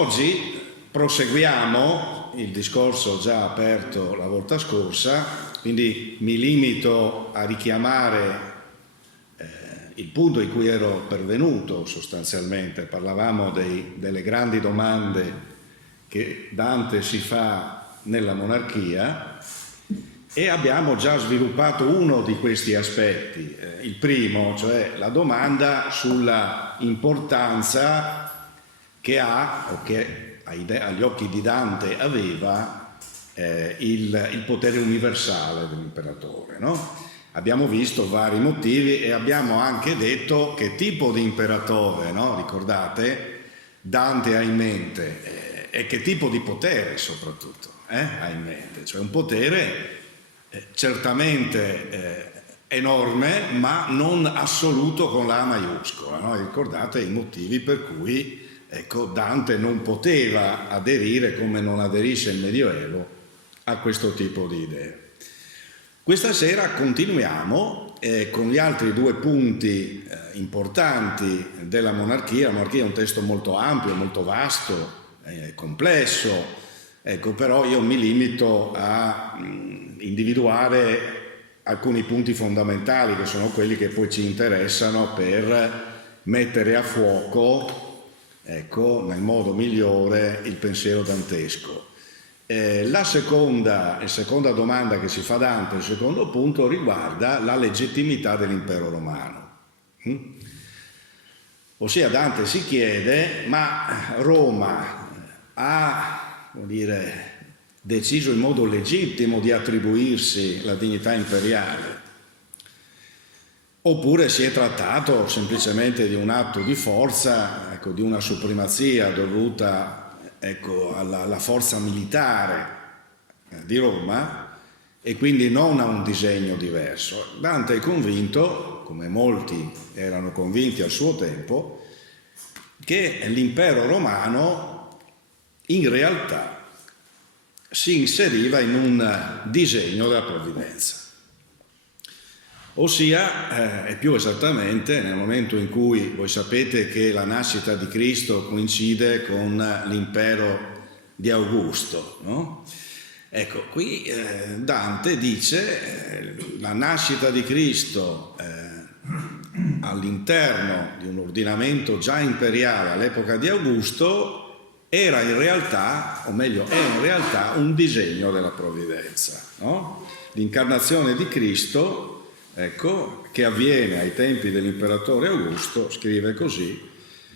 Oggi proseguiamo il discorso già aperto la volta scorsa, quindi mi limito a richiamare il punto in cui ero pervenuto sostanzialmente. Parlavamo delle grandi domande che Dante si fa nella monarchia e abbiamo già sviluppato uno di questi aspetti, il primo, cioè la domanda sulla importanza che ha, o che agli occhi di Dante aveva, il potere universale dell'imperatore, no? Abbiamo visto vari motivi e abbiamo anche detto che tipo di imperatore, no? Ricordate, Dante ha in mente e che tipo di potere soprattutto ha in mente, cioè un potere certamente enorme ma non assoluto con la A maiuscola, no? Ricordate i motivi per cui Dante non poteva aderire, come non aderisce il Medioevo, a questo tipo di idee. Questa sera continuiamo con gli altri due punti importanti della monarchia. La monarchia è un testo molto ampio, molto vasto, complesso, però io mi limito a individuare alcuni punti fondamentali che sono quelli che poi ci interessano per mettere a fuoco, nel modo migliore, il pensiero dantesco. La seconda domanda che si fa Dante, il secondo punto, riguarda la legittimità dell'impero romano. Ossia Dante si chiede, ma Roma ha, deciso in modo legittimo di attribuirsi la dignità imperiale? Oppure si è trattato semplicemente di un atto di forza, di una supremazia dovuta alla forza militare di Roma e quindi non a un disegno diverso? Dante è convinto, come molti erano convinti al suo tempo, che l'impero romano in realtà si inseriva in un disegno della provvidenza. Ossia, è più esattamente nel momento in cui voi sapete che la nascita di Cristo coincide con l'impero di Augusto, no? Ecco, qui Dante dice la nascita di Cristo all'interno di un ordinamento già imperiale all'epoca di Augusto era in realtà, o meglio, è in realtà un disegno della provvidenza, no? L'incarnazione di Cristo, che avviene ai tempi dell'imperatore Augusto, scrive così,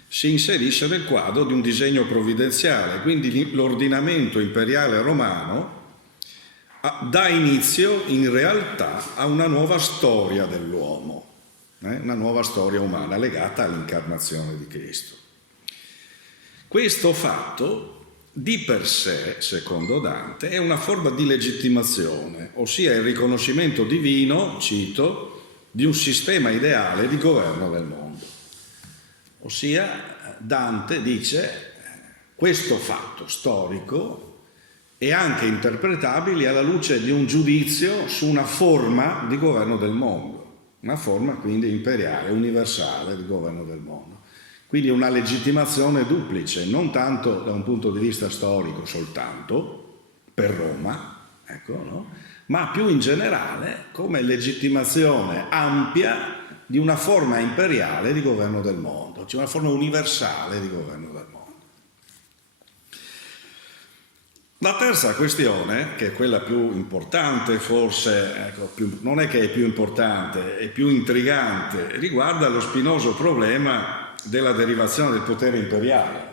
si inserisce nel quadro di un disegno provvidenziale, quindi l'ordinamento imperiale romano dà inizio in realtà a una nuova storia dell'uomo, una nuova storia umana legata all'incarnazione di Cristo. Questo fatto di per sé, secondo Dante, è una forma di legittimazione, ossia il riconoscimento divino, cito, di un sistema ideale di governo del mondo. Ossia, Dante dice, questo fatto storico è anche interpretabile alla luce di un giudizio su una forma di governo del mondo, una forma quindi imperiale, universale di governo del mondo. Quindi una legittimazione duplice, non tanto da un punto di vista storico soltanto, per Roma, no? Ma più in generale come legittimazione ampia di una forma imperiale di governo del mondo, cioè una forma universale di governo del mondo. La terza questione, che è quella più importante forse, non è che è più importante, è più intrigante, riguarda lo spinoso problema della derivazione del potere imperiale.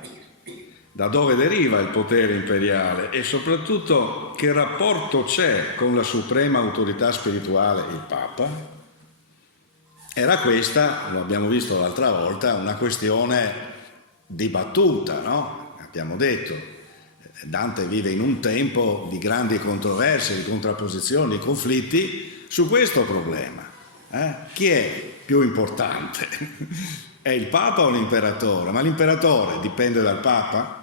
Da dove deriva il potere imperiale e soprattutto che rapporto c'è con la suprema autorità spirituale, il Papa? Era questa, lo abbiamo visto l'altra volta, una questione dibattuta, no? Abbiamo detto, Dante vive in un tempo di grandi controversie, di contrapposizioni, di conflitti su questo problema. Chi è più importante? È il Papa o l'imperatore? Ma l'imperatore dipende dal Papa?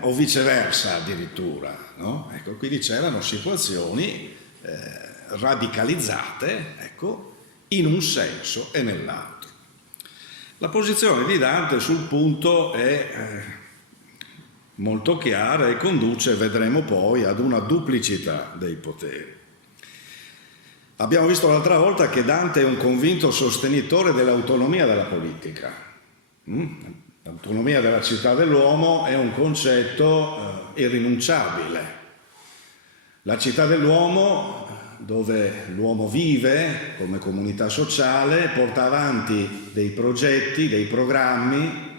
O viceversa addirittura, no? Ecco, quindi c'erano situazioni radicalizzate, in un senso e nell'altro. La posizione di Dante sul punto è molto chiara e conduce, vedremo poi, ad una duplicità dei poteri. Abbiamo visto l'altra volta che Dante è un convinto sostenitore dell'autonomia della politica. L'autonomia della città dell'uomo è un concetto irrinunciabile. La città dell'uomo, dove l'uomo vive come comunità sociale, porta avanti dei progetti, dei programmi,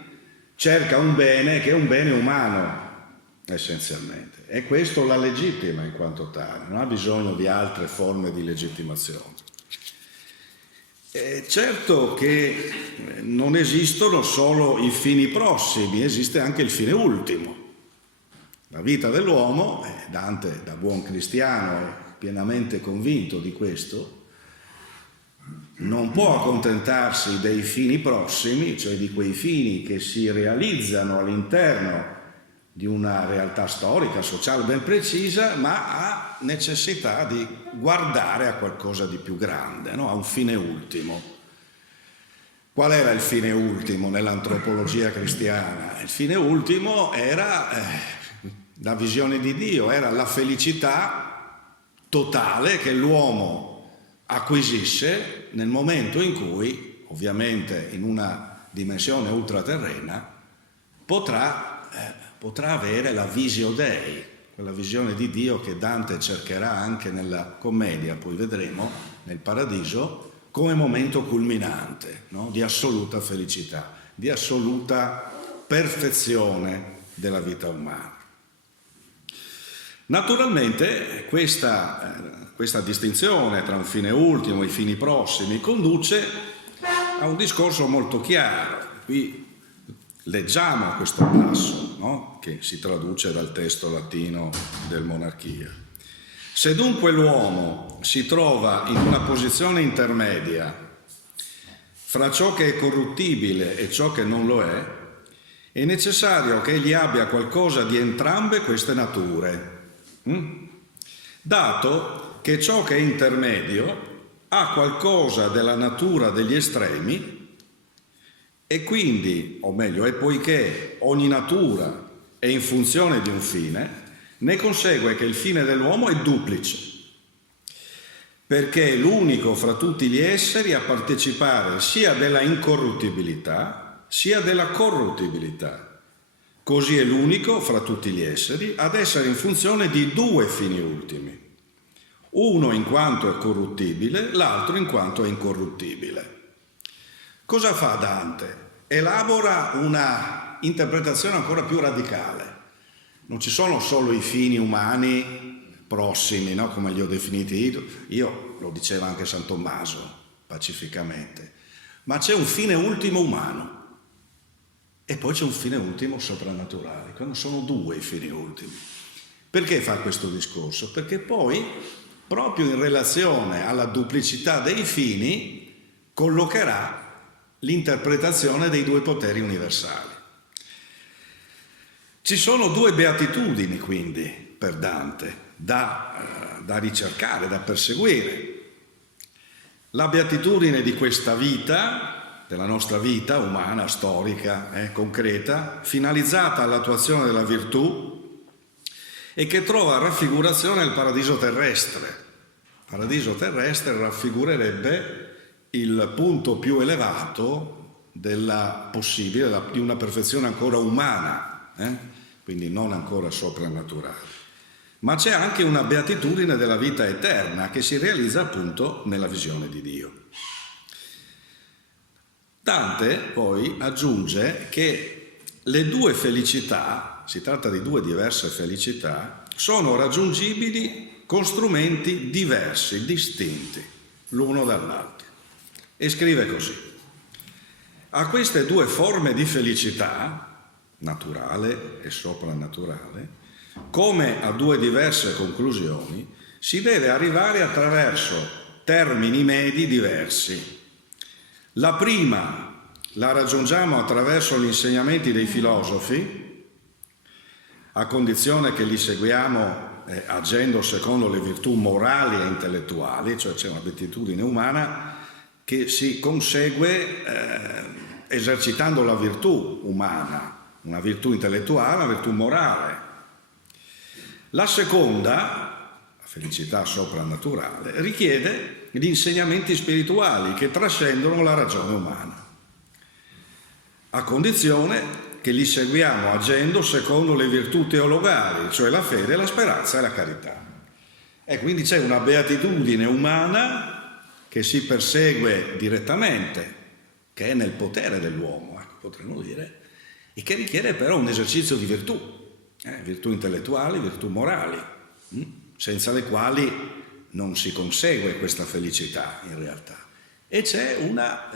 cerca un bene che è un bene umano, essenzialmente. E questo la legittima in quanto tale, non ha bisogno di altre forme di legittimazione. Certo che non esistono solo i fini prossimi, esiste anche il fine ultimo. La vita dell'uomo, Dante da buon cristiano è pienamente convinto di questo, non può accontentarsi dei fini prossimi, cioè di quei fini che si realizzano all'interno di una realtà storica, sociale ben precisa, ma ha necessità di guardare a qualcosa di più grande, no? A un fine ultimo. Qual era il fine ultimo nell'antropologia cristiana? Il fine ultimo era la visione di Dio, era la felicità totale che l'uomo acquisisse nel momento in cui, ovviamente in una dimensione ultraterrena, potrà avere la visio Dei, quella visione di Dio che Dante cercherà anche nella commedia, poi vedremo, nel Paradiso, come momento culminante, no? Di assoluta felicità, di assoluta perfezione della vita umana. Naturalmente questa distinzione tra un fine ultimo e i fini prossimi conduce a un discorso molto chiaro. Qui leggiamo questo passo, no? Che si traduce dal testo latino del Monarchia. Se dunque l'uomo si trova in una posizione intermedia fra ciò che è corruttibile e ciò che non lo è necessario che egli abbia qualcosa di entrambe queste nature, dato che ciò che è intermedio ha qualcosa della natura degli estremi e quindi, o meglio, e poiché ogni natura è in funzione di un fine, ne consegue che il fine dell'uomo è duplice, perché è l'unico fra tutti gli esseri a partecipare sia della incorruttibilità sia della corruttibilità. Così è l'unico fra tutti gli esseri ad essere in funzione di due fini ultimi, uno in quanto è corruttibile, l'altro in quanto è incorruttibile. Cosa fa Dante? Elabora una interpretazione ancora più radicale. Non ci sono solo i fini umani prossimi, no? Come li ho definiti io, lo diceva anche San Tommaso pacificamente, ma c'è un fine ultimo umano e poi c'è un fine ultimo soprannaturale. Quando sono due i fini ultimi. Perché fa questo discorso? Perché poi, proprio in relazione alla duplicità dei fini, collocherà l'interpretazione dei due poteri universali. Ci sono due beatitudini, quindi, per Dante, da ricercare, da perseguire. La beatitudine di questa vita, della nostra vita umana, storica, concreta, finalizzata all'attuazione della virtù e che trova raffigurazione nel paradiso terrestre. Il paradiso terrestre raffigurerebbe il punto più elevato della possibile, di una perfezione ancora umana, quindi non ancora soprannaturale. Ma c'è anche una beatitudine della vita eterna che si realizza appunto nella visione di Dio. Dante poi aggiunge che le due felicità, si tratta di due diverse felicità, sono raggiungibili con strumenti diversi, distinti, l'uno dall'altro. E scrive così: a queste due forme di felicità, naturale e soprannaturale, come a due diverse conclusioni, si deve arrivare attraverso termini medi diversi. La prima la raggiungiamo attraverso gli insegnamenti dei filosofi, a condizione che li seguiamo agendo secondo le virtù morali e intellettuali, cioè c'è una beatitudine umana che si consegue esercitando la virtù umana, una virtù intellettuale, una virtù morale. La seconda, la felicità soprannaturale, richiede gli insegnamenti spirituali che trascendono la ragione umana, a condizione che li seguiamo agendo secondo le virtù teologali, cioè la fede, la speranza e la carità. E quindi c'è una beatitudine umana che si persegue direttamente, che è nel potere dell'uomo, ecco, potremmo dire, e che richiede però un esercizio di virtù intellettuali, virtù morali, senza le quali non si consegue questa felicità in realtà. E c'è una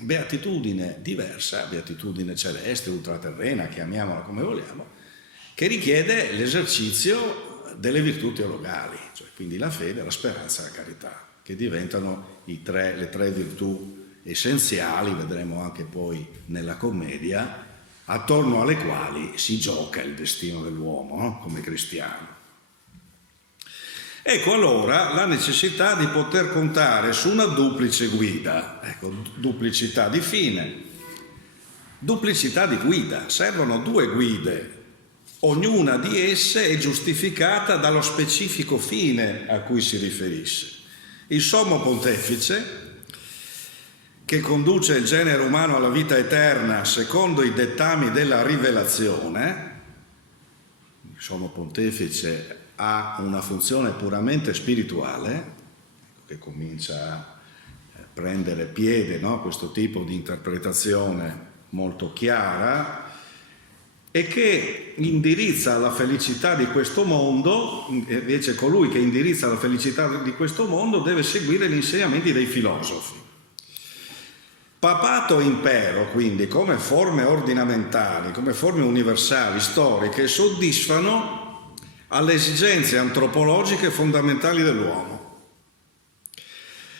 beatitudine diversa, beatitudine celeste, ultraterrena, chiamiamola come vogliamo, che richiede l'esercizio delle virtù teologali, cioè quindi la fede, la speranza e la carità, che diventano le tre virtù essenziali, vedremo anche poi nella commedia, attorno alle quali si gioca il destino dell'uomo, no? Come cristiano. Ecco allora la necessità di poter contare su una duplice guida, ecco, duplicità di fine, duplicità di guida, servono due guide, ognuna di esse è giustificata dallo specifico fine a cui si riferisce. Il Sommo Pontefice, che conduce il genere umano alla vita eterna secondo i dettami della rivelazione, il Sommo Pontefice ha una funzione puramente spirituale, che comincia a prendere piede, no? Questo tipo di interpretazione molto chiara, e che indirizza la felicità di questo mondo. Invece colui che indirizza la felicità di questo mondo deve seguire gli insegnamenti dei filosofi. Papato e impero, quindi, come forme ordinamentali, come forme universali, storiche, soddisfano alle esigenze antropologiche fondamentali dell'uomo.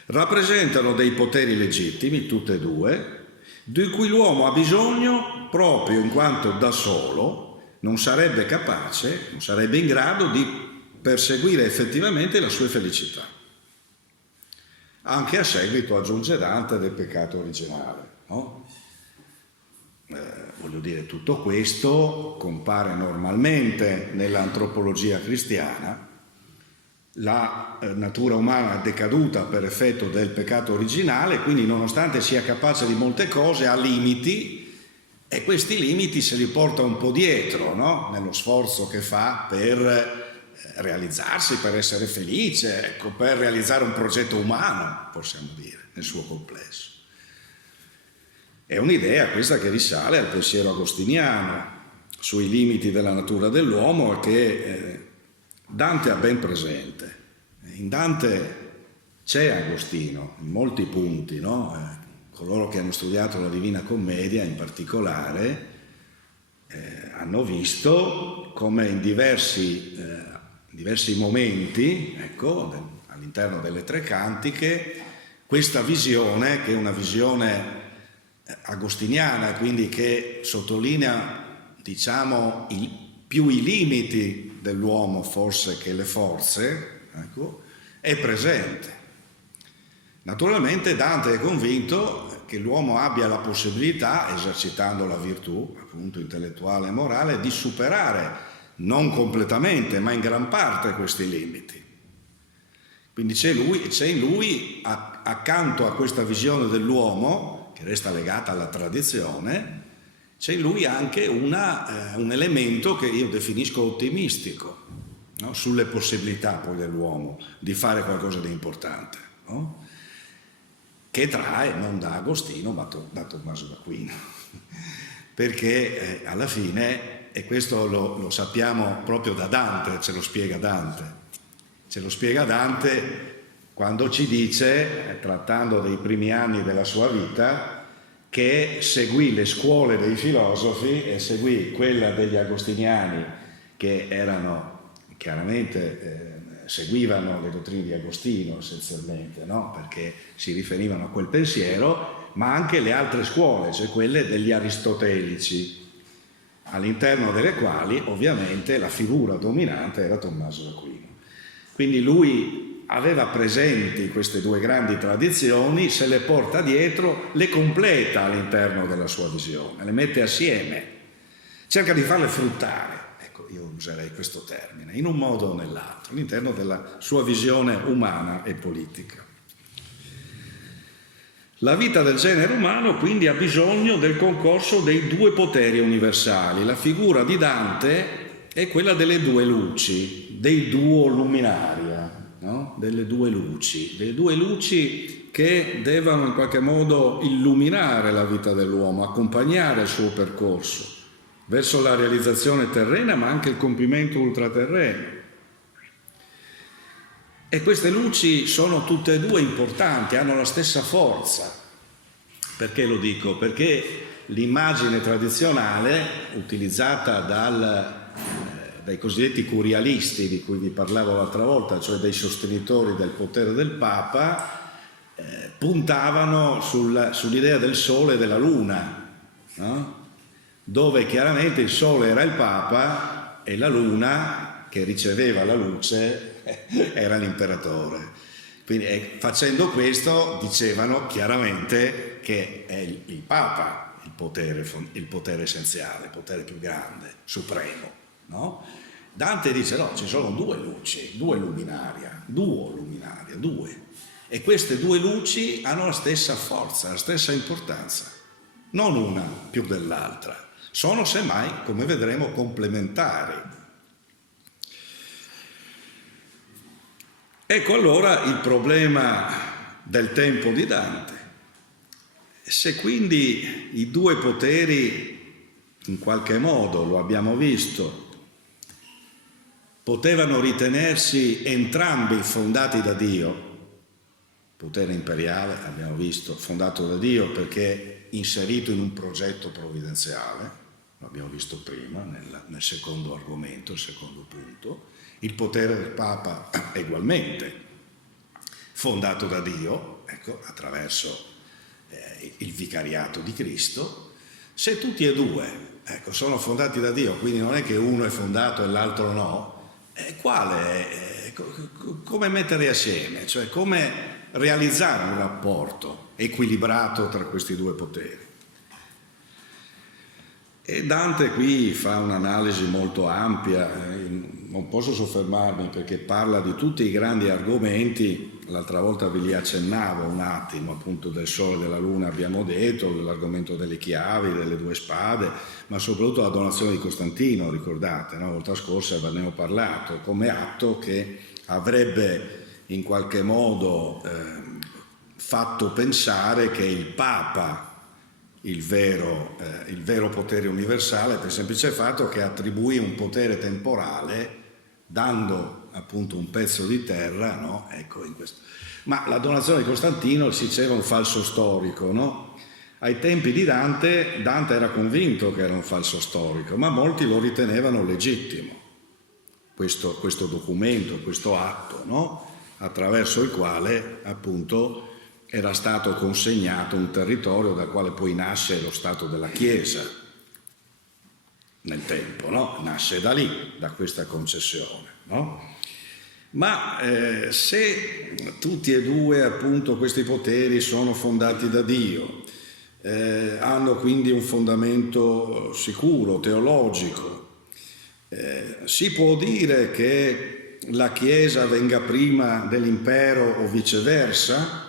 Rappresentano dei poteri legittimi, tutte e due, di cui l'uomo ha bisogno proprio in quanto da solo non sarebbe capace, non sarebbe in grado di perseguire effettivamente la sua felicità, anche a seguito, aggiunge Dante, del peccato originale, no? Voglio dire, tutto questo compare normalmente nell'antropologia cristiana. La natura umana è decaduta per effetto del peccato originale, quindi nonostante sia capace di molte cose ha limiti, e questi limiti se li porta un po' dietro, no? Nello sforzo che fa per realizzarsi, per essere felice, ecco, per realizzare un progetto umano, possiamo dire, nel suo complesso. È un'idea questa che risale al pensiero agostiniano sui limiti della natura dell'uomo, che Dante ha ben presente. In Dante c'è Agostino in molti punti, no? Coloro che hanno studiato la Divina Commedia in particolare hanno visto come in diversi momenti, ecco, all'interno delle tre cantiche, questa visione, che è una visione agostiniana, quindi che sottolinea, diciamo, più i limiti dell'uomo forse che le forze, ecco, è presente. Naturalmente Dante è convinto che l'uomo abbia la possibilità, esercitando la virtù, appunto intellettuale e morale, di superare, non completamente, ma in gran parte, questi limiti. Quindi c'è in lui, accanto a questa visione dell'uomo, che resta legata alla tradizione, c'è in lui anche un elemento che io definisco ottimistico, no? Sulle possibilità poi dell'uomo di fare qualcosa di importante, no? Che trae non da Agostino ma da Tommaso d'Aquino, perché alla fine, e questo lo sappiamo proprio da Dante, ce lo spiega Dante quando ci dice, trattando dei primi anni della sua vita, che seguì le scuole dei filosofi e seguì quella degli agostiniani, che erano chiaramente seguivano le dottrine di Agostino essenzialmente, no? Perché si riferivano a quel pensiero, ma anche le altre scuole, cioè quelle degli aristotelici, all'interno delle quali ovviamente la figura dominante era Tommaso d'Aquino. Quindi lui aveva presenti queste due grandi tradizioni, se le porta dietro, le completa all'interno della sua visione, le mette assieme. cerca di farle fruttare, ecco, io userei questo termine, in un modo o nell'altro, all'interno della sua visione umana e politica. La vita del genere umano quindi ha bisogno del concorso dei due poteri universali. La figura di Dante è quella delle due luci, dei duo luminaria, no? Delle due luci che devono in qualche modo illuminare la vita dell'uomo, accompagnare il suo percorso verso la realizzazione terrena, ma anche il compimento ultraterreno. E queste luci sono tutte e due importanti, hanno la stessa forza. Perché lo dico? Perché l'immagine tradizionale utilizzata dai cosiddetti curialisti, di cui vi parlavo l'altra volta, cioè dei sostenitori del potere del Papa, puntavano sull'idea del Sole e della Luna, no? Dove chiaramente il Sole era il Papa e la Luna, che riceveva la luce, era l'imperatore. Quindi facendo questo dicevano chiaramente che è il Papa il potere essenziale, il potere più grande, supremo, no? Dante dice no, ci sono due luci, duo luminaria, due. E queste due luci hanno la stessa forza, la stessa importanza, non una più dell'altra. Sono semmai, come vedremo, complementari. Ecco allora il problema del tempo di Dante. Se quindi i due poteri, in qualche modo, lo abbiamo visto, potevano ritenersi entrambi fondati da Dio, potere imperiale, abbiamo visto, fondato da Dio perché inserito in un progetto provvidenziale, lo abbiamo visto prima nel secondo argomento, il secondo punto, il potere del Papa ugualmente fondato da Dio, ecco, attraverso il vicariato di Cristo. Se tutti e due, ecco, sono fondati da Dio, quindi non è che uno è fondato e l'altro no, come mettere assieme, cioè come realizzare un rapporto equilibrato tra questi due poteri? E Dante qui fa un'analisi molto ampia, non posso soffermarmi perché parla di tutti i grandi argomenti, l'altra volta ve li accennavo un attimo, appunto del Sole e della Luna abbiamo detto, dell'argomento delle chiavi, delle due spade, ma soprattutto la donazione di Costantino, ricordate, no? La volta scorsa ve ne ho parlato, come atto che avrebbe in qualche modo fatto pensare che il Papa il vero potere universale per il semplice fatto che attribuì un potere temporale dando appunto un pezzo di terra, no? Ecco, in questo. Ma la donazione di Costantino si diceva un falso storico, no? Ai tempi di Dante era convinto che era un falso storico, ma molti lo ritenevano legittimo, questo documento, questo atto, no? Attraverso il quale appunto era stato consegnato un territorio dal quale poi nasce lo Stato della Chiesa nel tempo, no? Nasce da lì, da questa concessione, no? Ma se tutti e due appunto questi poteri sono fondati da Dio, hanno quindi un fondamento sicuro, teologico, si può dire che la Chiesa venga prima dell'impero o viceversa?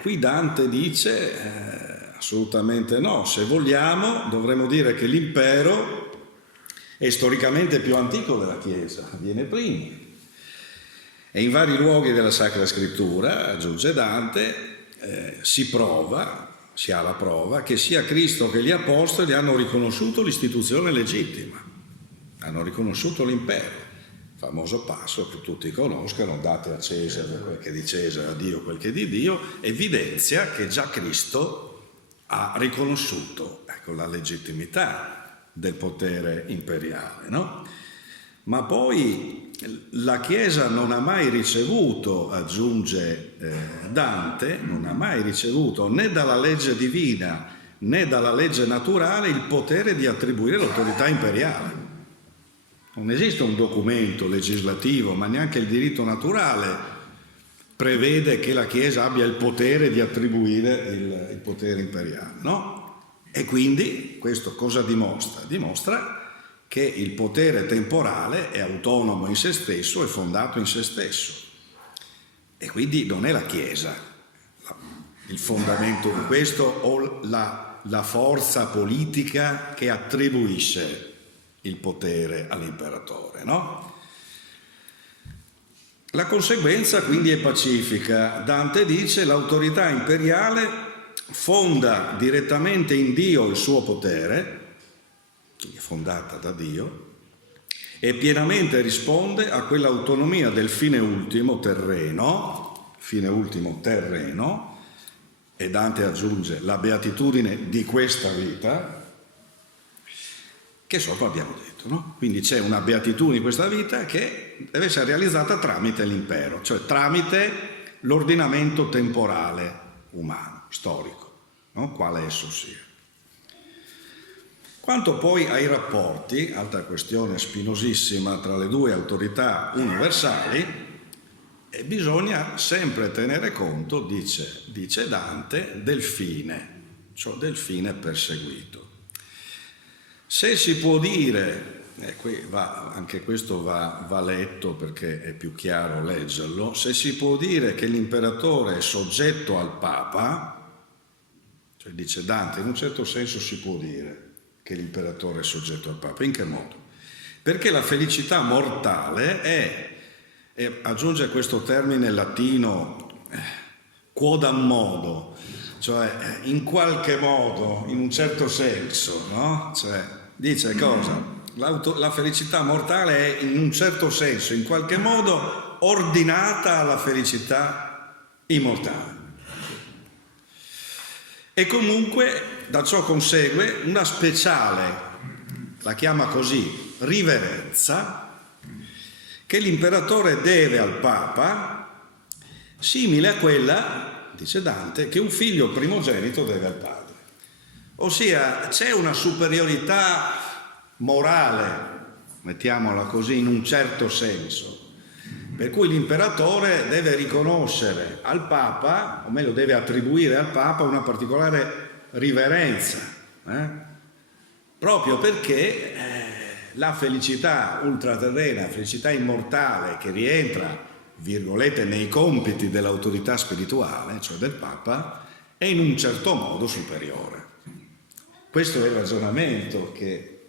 Qui Dante dice assolutamente no. Se vogliamo dovremmo dire che l'impero è storicamente più antico della Chiesa, viene prima. E in vari luoghi della Sacra Scrittura, aggiunge Dante, si ha la prova che sia Cristo che gli Apostoli hanno riconosciuto l'istituzione legittima, hanno riconosciuto l'impero. Famoso passo che tutti conoscono, date a Cesare quel che è di Cesare, a Dio quel che è di Dio, evidenzia che già Cristo ha riconosciuto, ecco, la legittimità del potere imperiale, no? Ma poi la Chiesa non ha mai ricevuto, aggiunge Dante, non ha mai ricevuto né dalla legge divina né dalla legge naturale il potere di attribuire l'autorità imperiale. Non esiste un documento legislativo, ma neanche il diritto naturale prevede che la Chiesa abbia il potere di attribuire il potere imperiale, no? E quindi questo cosa dimostra? Dimostra che il potere temporale è autonomo in se stesso e fondato in se stesso. E quindi non è la Chiesa il fondamento di questo o la forza politica che attribuisce il potere all'imperatore, no? La conseguenza quindi è pacifica. Dante dice: l'autorità imperiale fonda direttamente in Dio il suo potere, quindi è fondata da Dio, e pienamente risponde a quell'autonomia del fine ultimo terreno, e Dante aggiunge la beatitudine di questa vita, che sopra abbiamo detto, no? Quindi c'è una beatitudine in questa vita che deve essere realizzata tramite l'impero, cioè tramite l'ordinamento temporale umano, storico, no? Quale esso sia. Quanto poi ai rapporti, altra questione spinosissima tra le due autorità universali, bisogna sempre tenere conto, dice Dante, del fine, cioè del fine perseguito. Se si può dire, anche questo va letto perché è più chiaro leggerlo, se si può dire che l'imperatore è soggetto al Papa, cioè dice Dante, in un certo senso si può dire che l'imperatore è soggetto al Papa. In che modo? Perché la felicità mortale e aggiunge questo termine latino quodam modo, cioè in qualche modo, in un certo senso, no? Cioè dice cosa? La felicità mortale è in un certo senso, in qualche modo ordinata alla felicità immortale. E comunque da ciò consegue una speciale, la chiama così, riverenza, che l'imperatore deve al Papa, simile a quella, dice Dante, che un figlio primogenito deve al padre. Ossia, c'è una superiorità morale, mettiamola così, in un certo senso, per cui l'imperatore deve riconoscere al Papa, o meglio deve attribuire al Papa una particolare riverenza, proprio perché la felicità ultraterrena, la felicità immortale che rientra, virgolette, nei compiti dell'autorità spirituale, cioè del Papa, è in un certo modo superiore. Questo è il ragionamento che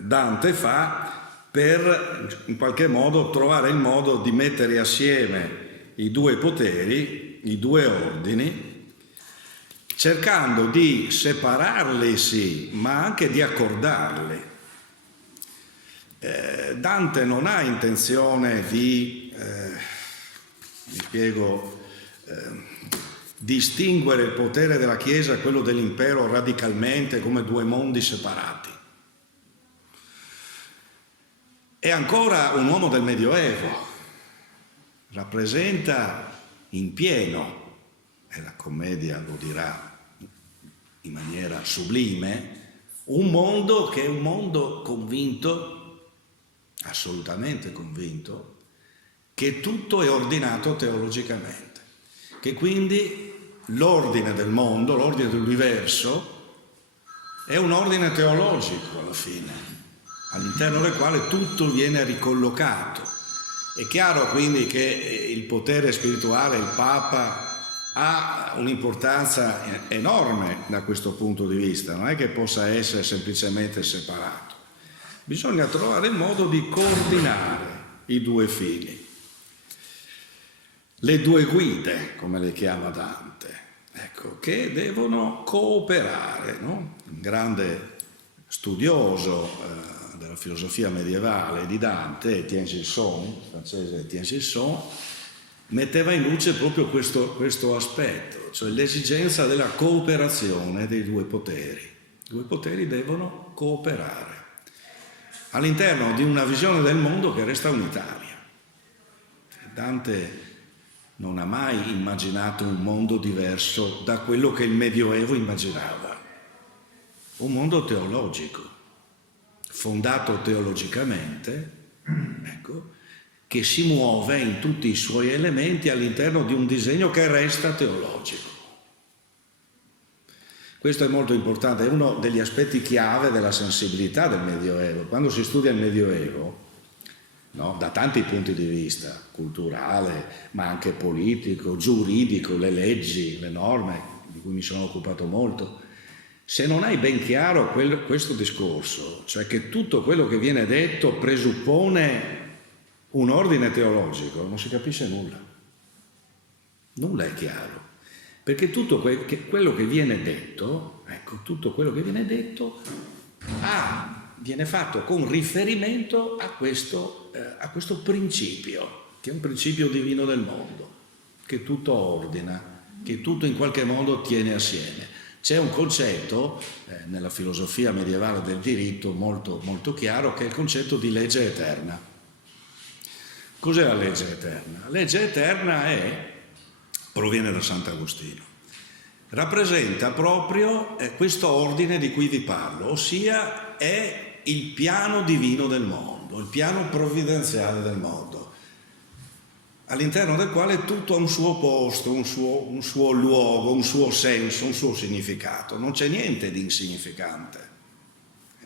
Dante fa per in qualche modo trovare il modo di mettere assieme i due poteri, i due ordini, cercando di separarli sì, ma anche di accordarli. Dante non ha intenzione di, distinguere il potere della Chiesa e quello dell'impero radicalmente come due mondi separati. È ancora un uomo del Medioevo, rappresenta in pieno, e la commedia lo dirà in maniera sublime, un mondo che è un mondo convinto, assolutamente convinto, che tutto è ordinato teologicamente, che quindi l'ordine del mondo, l'ordine dell'universo, è un ordine teologico alla fine, all'interno del quale tutto viene ricollocato. È chiaro quindi che il potere spirituale, il Papa, ha un'importanza enorme da questo punto di vista, non è che possa essere semplicemente separato. Bisogna trovare il modo di coordinare i due fili, le due guide, come le chiama Dante, ecco, che devono cooperare, no? Un grande studioso della filosofia medievale di Dante, Etienne Gilson, francese Etienne Gilson, metteva in luce proprio questo aspetto, cioè l'esigenza della cooperazione dei due poteri. I due poteri devono cooperare all'interno di una visione del mondo che resta unitaria. Dante non ha mai immaginato un mondo diverso da quello che il Medioevo immaginava, un mondo teologico, fondato teologicamente, ecco, che si muove in tutti i suoi elementi all'interno di un disegno che resta teologico. Questo è molto importante, è uno degli aspetti chiave della sensibilità del Medioevo. Quando si studia il Medioevo, no, da tanti punti di vista, culturale, ma anche politico, giuridico, le leggi, le norme, di cui mi sono occupato molto, se non hai ben chiaro questo discorso, cioè che tutto quello che viene detto presuppone un ordine teologico, non si capisce nulla. Nulla è chiaro. Perché tutto quello che viene detto, ecco, tutto quello che viene detto viene fatto con riferimento a questo principio, che è un principio divino del mondo, che tutto ordina, che tutto in qualche modo tiene assieme. C'è un concetto nella filosofia medievale del diritto molto, molto chiaro, che è il concetto di legge eterna. Cos'è la legge eterna? La legge eterna proviene da Sant'Agostino. Rappresenta proprio questo ordine di cui vi parlo, ossia è il piano divino del mondo, il piano provvidenziale del mondo, all'interno del quale tutto ha un suo posto, un suo luogo, un suo senso, un suo significato. Non c'è niente di insignificante.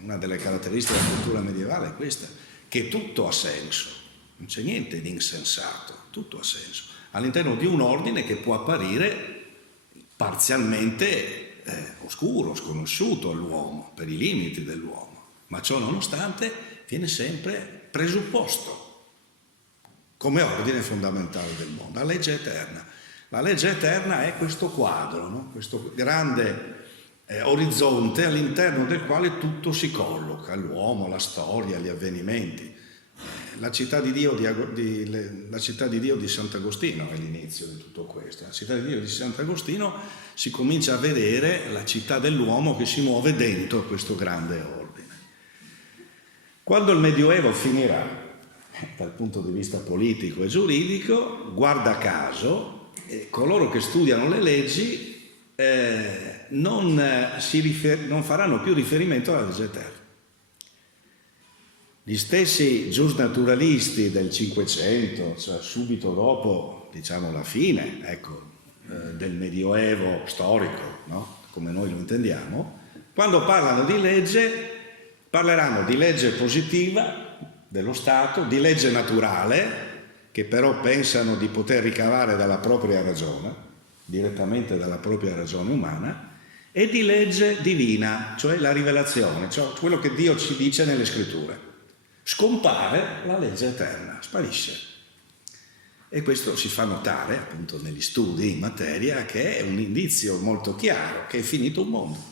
Una delle caratteristiche della cultura medievale è questa, che tutto ha senso, non c'è niente di insensato, tutto ha senso, all'interno di un ordine che può apparire parzialmente oscuro, sconosciuto all'uomo, per i limiti dell'uomo, ma ciò nonostante viene sempre presupposto come ordine fondamentale del mondo. La legge eterna. La legge eterna è questo quadro, no? Questo grande orizzonte all'interno del quale tutto si colloca, l'uomo, la storia, gli avvenimenti. La città di Dio di Sant'Agostino è l'inizio di tutto questo. La città di Dio di Sant'Agostino si comincia a vedere la città dell'uomo che si muove dentro questo grande ordine. Quando il Medioevo finirà, dal punto di vista politico e giuridico, guarda caso, coloro che studiano le leggi non faranno più riferimento alla legge eterna. Gli stessi giusnaturalisti del Cinquecento, cioè subito dopo, diciamo, la fine, del Medioevo storico, no? Come noi lo intendiamo, quando parlano di legge, parleranno di legge positiva dello Stato, di legge naturale, che però pensano di poter ricavare dalla propria ragione, direttamente dalla propria ragione umana, e di legge divina, cioè la rivelazione, cioè quello che Dio ci dice nelle scritture. Scompare la legge eterna, sparisce. E questo si fa notare appunto negli studi in materia, che è un indizio molto chiaro che è finito un mondo,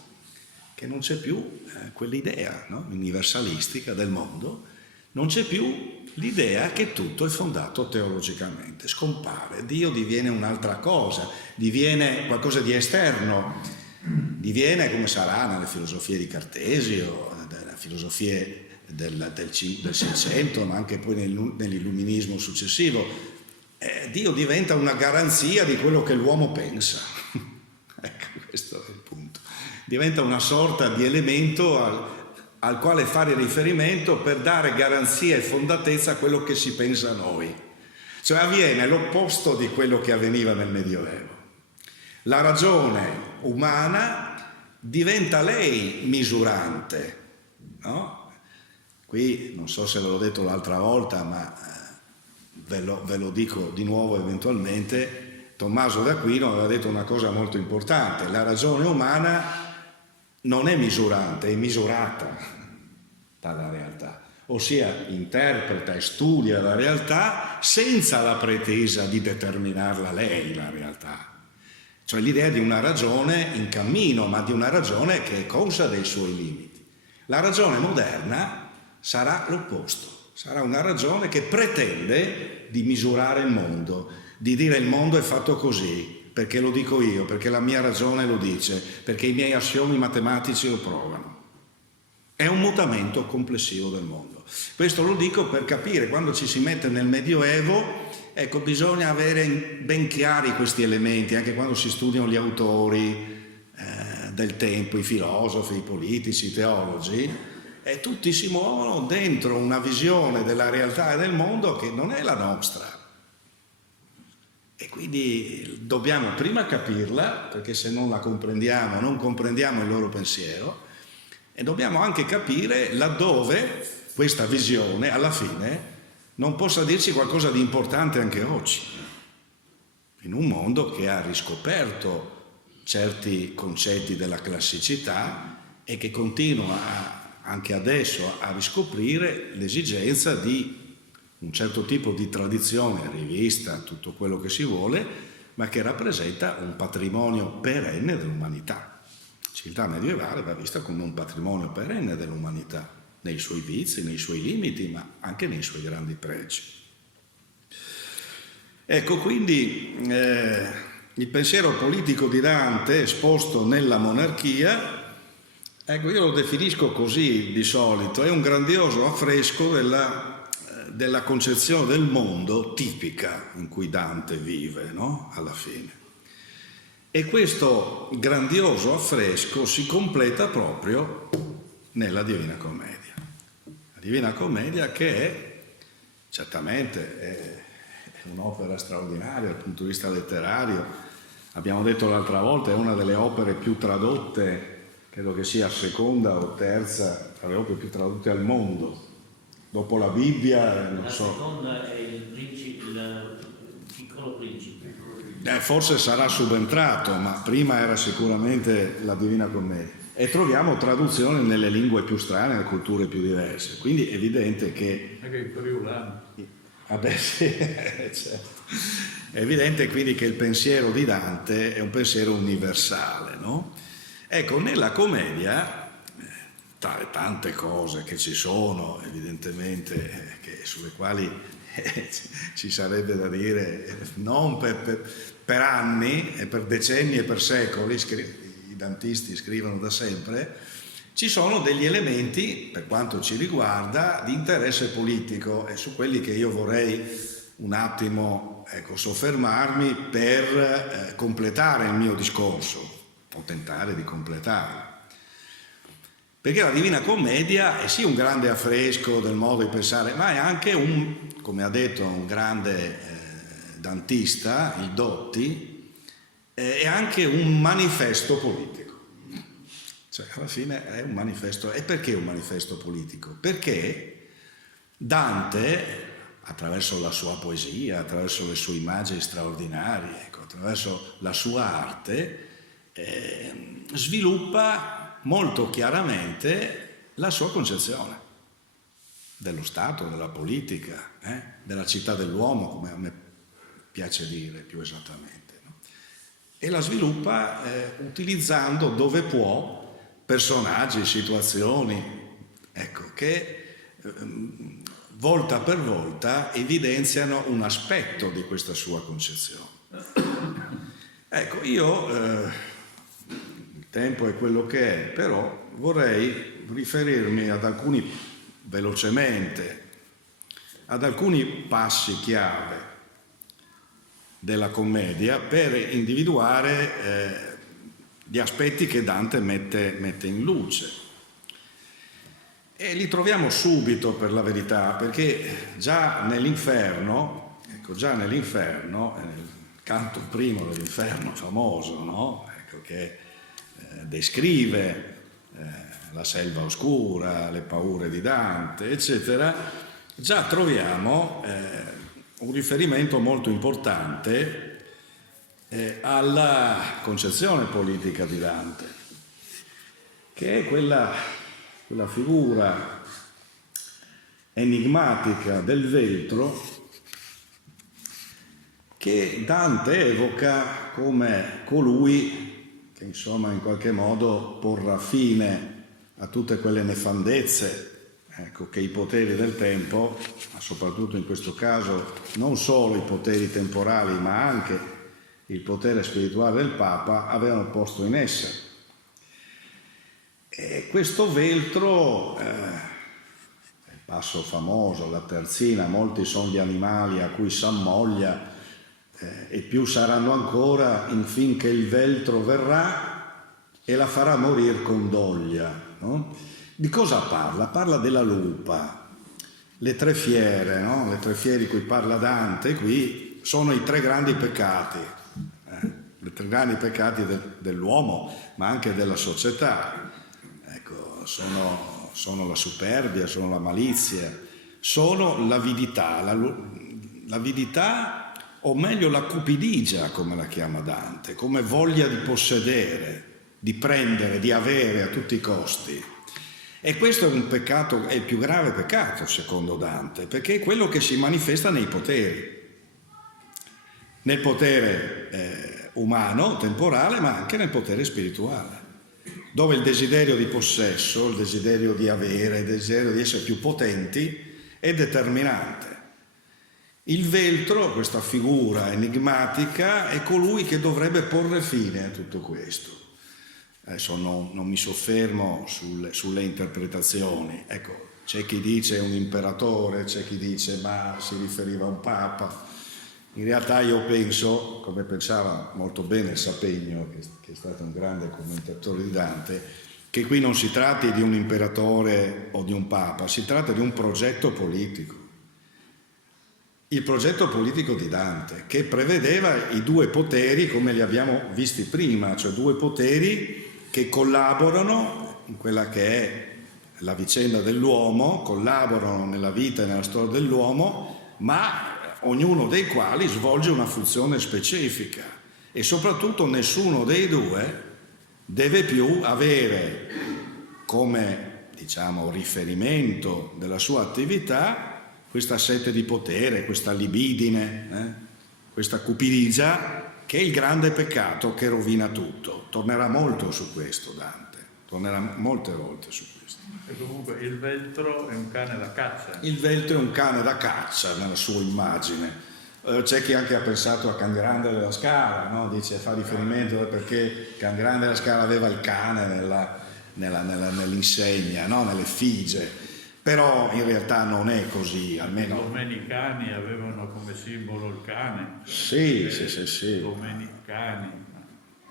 che non c'è più quell'idea, no? Universalistica del mondo, non c'è più l'idea che tutto è fondato teologicamente, scompare, Dio diviene un'altra cosa, diviene qualcosa di esterno, diviene come sarà nelle filosofie di Cartesio, nelle filosofie del Seicento, ma anche poi nell'illuminismo successivo. Dio diventa una garanzia di quello che l'uomo pensa. Ecco, questo è il punto. Diventa una sorta di elemento al quale fare riferimento per dare garanzia e fondatezza a quello che si pensa noi. Cioè avviene l'opposto di quello che avveniva nel Medioevo. La ragione umana diventa lei misurante, no? Qui non so se ve l'ho detto l'altra volta, ma ve lo dico di nuovo eventualmente. Tommaso d'Aquino aveva detto una cosa molto importante: la ragione umana non è misurante, è misurata dalla realtà, ossia interpreta e studia la realtà senza la pretesa di determinarla lei, la realtà. Cioè l'idea di una ragione in cammino, ma di una ragione che è conscia dei suoi limiti. La ragione moderna sarà l'opposto, sarà una ragione che pretende di misurare il mondo, di dire il mondo è fatto così, perché lo dico io, perché la mia ragione lo dice, perché i miei assiomi matematici lo provano. È un mutamento complessivo del mondo. Questo lo dico per capire, quando ci si mette nel Medioevo, ecco, bisogna avere ben chiari questi elementi, anche quando si studiano gli autori del tempo, i filosofi, i politici, i teologi, e tutti si muovono dentro una visione della realtà e del mondo che non è la nostra. E quindi dobbiamo prima capirla, perché se non la comprendiamo non comprendiamo il loro pensiero, e dobbiamo anche capire laddove questa visione alla fine non possa dirci qualcosa di importante anche oggi, in un mondo che ha riscoperto certi concetti della classicità e che continua anche adesso a riscoprire l'esigenza di un certo tipo di tradizione, rivista, tutto quello che si vuole, ma che rappresenta un patrimonio perenne dell'umanità. La civiltà medievale va vista come un patrimonio perenne dell'umanità, nei suoi vizi, nei suoi limiti, ma anche nei suoi grandi pregi. Ecco, quindi il pensiero politico di Dante esposto nella monarchia, ecco, io lo definisco così di solito, è un grandioso affresco della concezione del mondo tipica in cui Dante vive, no? Alla fine. E questo grandioso affresco si completa proprio nella Divina Commedia. La Divina Commedia che è, certamente, è un'opera straordinaria dal punto di vista letterario. Abbiamo detto l'altra volta, è una delle opere più tradotte, credo che sia seconda o terza, tra le opere più tradotte al mondo. Dopo la Bibbia, non so. La seconda è il Piccolo Principe. Forse sarà subentrato, ma prima era sicuramente la Divina Commedia. E troviamo traduzioni nelle lingue più strane, nelle culture più diverse. Quindi è evidente che... Anche il friulano. Sì, certo. È evidente quindi che il pensiero di Dante è un pensiero universale, no? Ecco, nella commedia, tra le tante cose che ci sono, evidentemente, sulle quali ci sarebbe da dire non per anni e per decenni e per secoli, i dantisti scrivono da sempre, ci sono degli elementi, per quanto ci riguarda, di interesse politico, e su quelli che io vorrei un attimo soffermarmi per completare il mio discorso, o tentare di completarlo. Perché la Divina Commedia è sì un grande affresco del modo di pensare, ma è anche come ha detto un grande dantista, il Dotti, è anche un manifesto politico. Cioè, alla fine è un manifesto. E perché un manifesto politico? Perché Dante, attraverso la sua poesia, attraverso le sue immagini straordinarie, attraverso la sua arte, sviluppa molto chiaramente la sua concezione dello Stato, della politica, della città dell'uomo, come a me piace dire più esattamente, no? E la sviluppa utilizzando dove può personaggi, situazioni, che volta per volta evidenziano un aspetto di questa sua concezione. Ecco, io, il tempo è quello che è, però vorrei riferirmi velocemente, ad alcuni passi chiave della commedia per individuare gli aspetti che Dante mette in luce. E li troviamo subito, per la verità, perché già nell'inferno, nel canto primo dell'inferno famoso, no? Che descrive la selva oscura, le paure di Dante, eccetera, già troviamo un riferimento molto importante alla concezione politica di Dante, che è quella figura enigmatica del veltro che Dante evoca come colui che insomma in qualche modo porrà fine a tutte quelle nefandezze che i poteri del tempo, ma soprattutto in questo caso non solo i poteri temporali ma anche il potere spirituale del Papa, avevano posto in essere. E questo veltro, il passo famoso, la terzina, molti sono gli animali a cui s'ammoglia, e più saranno ancora, infin che il veltro verrà e la farà morir con doglia, no? Di cosa parla? Parla della lupa, le tre fiere, no? Le tre fiere di cui parla Dante qui sono i tre grandi peccati, i tre grandi peccati dell'uomo, ma anche della società. Ecco, sono la superbia, sono la malizia, sono l'avidità, l'avidità, o meglio la cupidigia, come la chiama Dante, come voglia di possedere, di prendere, di avere a tutti i costi. E questo è un peccato, è il più grave peccato secondo Dante, perché è quello che si manifesta nei poteri, nel potere umano, temporale, ma anche nel potere spirituale, dove il desiderio di possesso, il desiderio di avere, il desiderio di essere più potenti è determinante. Il veltro, questa figura enigmatica, è colui che dovrebbe porre fine a tutto questo. Adesso non mi soffermo sulle interpretazioni. Ecco, c'è chi dice un imperatore, c'è chi dice ma si riferiva a un papa. In realtà io penso, come pensava molto bene Sapegno, che è stato un grande commentatore di Dante, che qui non si tratti di un imperatore o di un papa, si tratta di un progetto politico. Il progetto politico di Dante, che prevedeva i due poteri come li abbiamo visti prima, cioè due poteri che collaborano in quella che è la vicenda dell'uomo, collaborano nella vita e nella storia dell'uomo, ma ognuno dei quali svolge una funzione specifica e soprattutto nessuno dei due deve più avere come, diciamo, riferimento della sua attività questa sete di potere, questa libidine, questa cupidigia, che è il grande peccato che rovina tutto. Tornerà molto su questo Dante, tornerà molte volte su questo. E comunque il veltro è un cane da caccia. Il veltro è un cane da caccia nella sua immagine. C'è chi anche ha pensato a Can Grande della Scala, no? Dice, fa riferimento perché Can Grande della Scala aveva il cane nell'insegna, no? Nell'effigie. Però in realtà non è così, almeno... I domenicani avevano come simbolo il cane. Sì. Domenicani.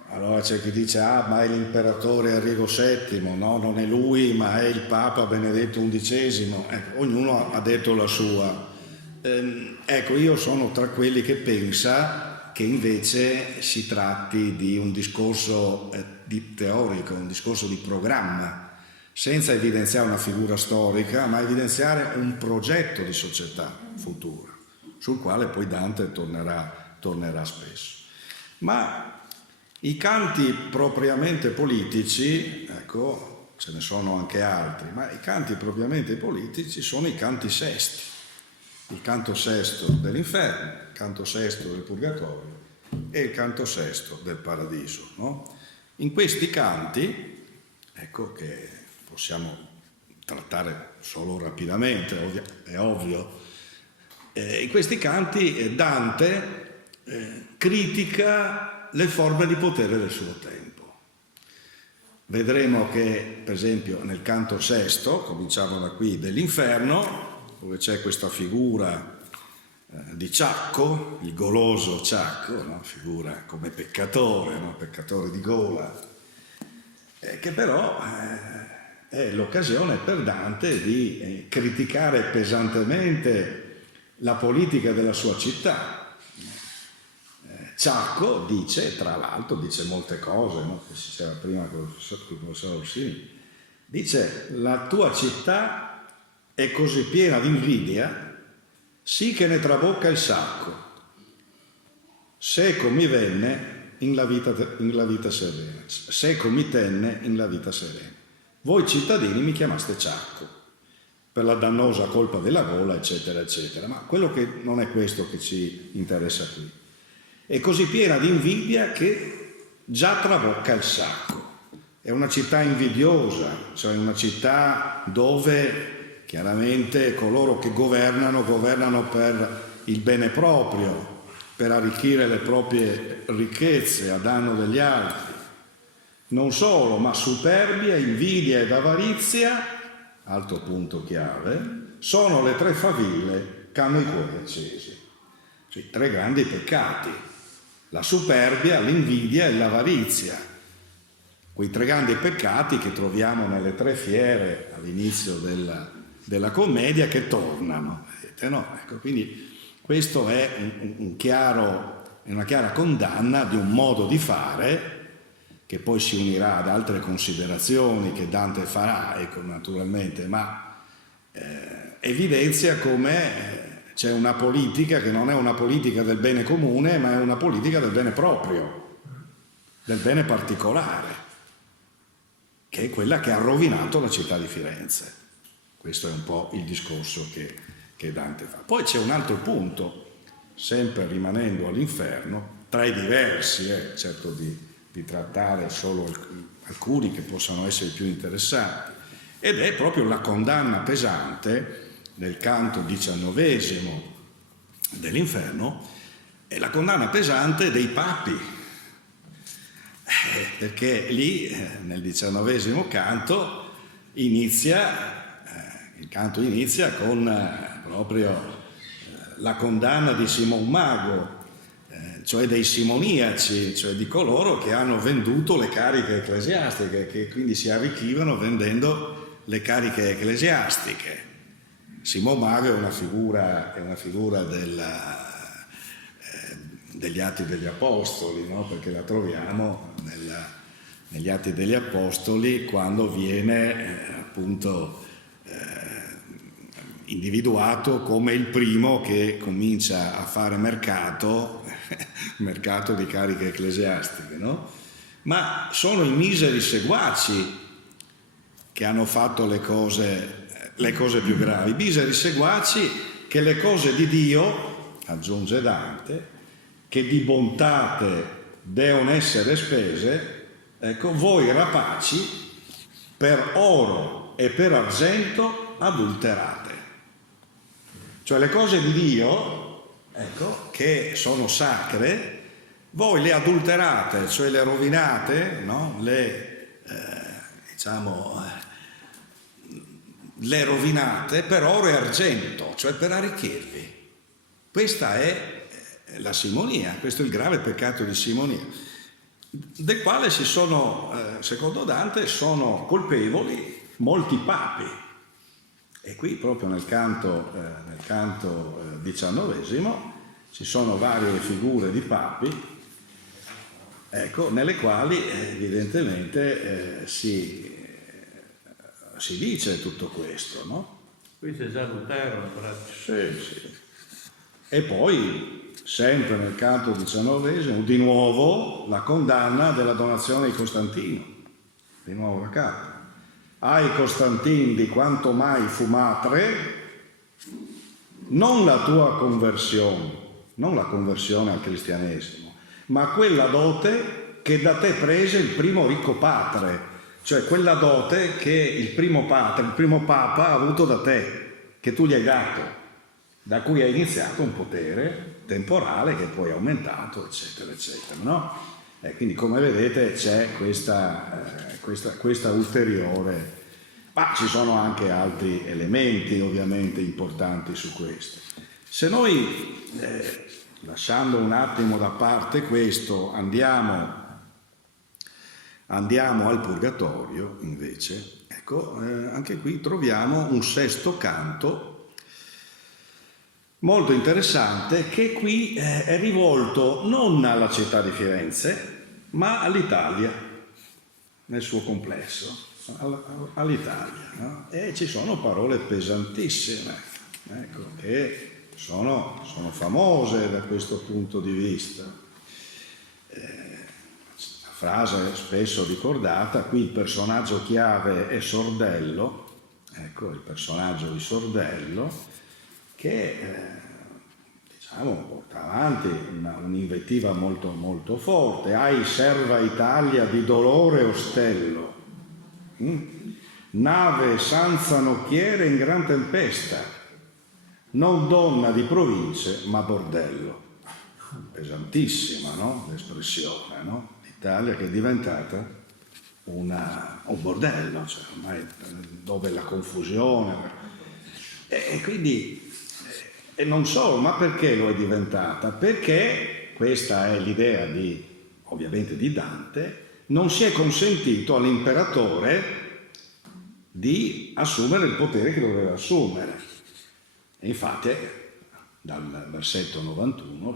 Allora c'è chi dice, ma è l'imperatore Enrico VII, no, non è lui, ma è il Papa Benedetto XI. Ecco, ognuno ha detto la sua. Ecco, io sono tra quelli che pensa che invece si tratti di un discorso teorico, un discorso di programma, senza evidenziare una figura storica, ma evidenziare un progetto di società futura, sul quale poi Dante tornerà spesso. Ma i canti propriamente politici, ecco, ce ne sono anche altri, ma i canti propriamente politici sono i canti sesti. Il canto sesto dell'inferno, il canto sesto del purgatorio e il canto sesto del paradiso, no? In questi canti, ecco, che possiamo trattare solo rapidamente, è ovvio, in questi canti Dante critica le forme di potere del suo tempo. Vedremo che, per esempio, nel canto sesto, cominciamo da qui, dell'inferno, dove c'è questa figura di Ciacco, il goloso Ciacco, no? Figura come peccatore, no? Peccatore di gola, che però è l'occasione per Dante di criticare pesantemente la politica della sua città. Ciacco dice, tra l'altro, dice molte cose, no? Che si diceva prima con il professor Orsini, dice: la tua città è così piena di invidia, sì che ne trabocca il sacco. Seco mi venne in la vita serena, seco mi tenne in la vita serena. Voi cittadini mi chiamaste Ciacco per la dannosa colpa della gola, eccetera, eccetera. Ma quello che non è questo che ci interessa qui. È così piena di invidia che già trabocca il sacco. È una città invidiosa, cioè una città dove chiaramente coloro che governano per il bene proprio, per arricchire le proprie ricchezze a danno degli altri. Non solo, ma superbia, invidia ed avarizia, altro punto chiave, sono le tre faville che hanno i cuori accesi. Cioè, i tre grandi peccati: la superbia, l'invidia e l'avarizia. Quei tre grandi peccati che troviamo nelle tre fiere all'inizio della commedia, che tornano, vedete, no? Ecco, quindi Questo è una chiara condanna di un modo di fare che poi si unirà ad altre considerazioni che Dante farà, ecco, naturalmente, ma evidenzia come c'è una politica che non è una politica del bene comune, ma è una politica del bene proprio, del bene particolare, che è quella che ha rovinato la città di Firenze. Questo è un po' il discorso che Dante fa. Poi c'è un altro punto, sempre rimanendo all'inferno, tra i diversi, cerco di trattare solo alcuni che possano essere più interessanti, ed è proprio la condanna pesante del canto 19 dell'inferno, è la condanna pesante dei papi, perché lì nel 19 canto il canto inizia con proprio la condanna di Simon Mago, cioè dei simoniaci, cioè di coloro che hanno venduto le cariche ecclesiastiche, che quindi si arricchivano vendendo le cariche ecclesiastiche. Simon Mago è una figura degli Atti degli Apostoli, no? Perché la troviamo negli Atti degli Apostoli quando viene appunto individuato come il primo che comincia a fare mercato di cariche ecclesiastiche, no? Ma sono i miseri seguaci che hanno fatto le cose più gravi, miseri seguaci che le cose di Dio, aggiunge Dante, che di bontate devono essere spese, ecco, voi rapaci per oro e per argento adulterate. Cioè le cose di Dio, ecco, che sono sacre, voi le adulterate, cioè le rovinate, no? Le rovinate per oro e argento, cioè per arricchirvi. Questa è la simonia, questo è il grave peccato di simonia, del quale secondo Dante, sono colpevoli molti papi. E qui proprio nel canto 19 ci sono varie figure di papi, ecco, nelle quali evidentemente si dice tutto questo, no? Qui c'è già Lutero, Sì. E poi, sempre nel canto 19, di nuovo la condanna della donazione di Costantino, di nuovo la capo. Ai Costantin di quanto mai fumatre, non la tua conversione, non la conversione al cristianesimo, ma quella dote che da te prese il primo ricco patre, cioè quella dote che il primo papa ha avuto da te, che tu gli hai dato, da cui hai iniziato un potere temporale che poi è aumentato, eccetera, eccetera, no? Quindi come vedete c'è questa ulteriore, ma ci sono anche altri elementi ovviamente importanti su questo. Se noi, lasciando un attimo da parte questo, andiamo al Purgatorio invece, ecco, anche qui troviamo un sesto canto molto interessante, che qui è rivolto non alla città di Firenze, ma all'Italia nel suo complesso, all'Italia, no? E ci sono parole pesantissime, ecco, che sono famose da questo punto di vista. La frase spesso ricordata, qui il personaggio chiave è Sordello, ecco, il personaggio di Sordello, che porta avanti un'invettiva molto, molto forte. Ai serva Italia di dolore ostello, nave senza nocchiere in gran tempesta, non donna di province ma bordello. Pesantissima, no? L'espressione, no? L'Italia che è diventata un bordello, cioè ormai dove la confusione. E quindi e non solo, ma perché lo è diventata? Perché, questa è l'idea ovviamente di Dante, non si è consentito all'imperatore di assumere il potere che doveva assumere. E infatti dal versetto 91,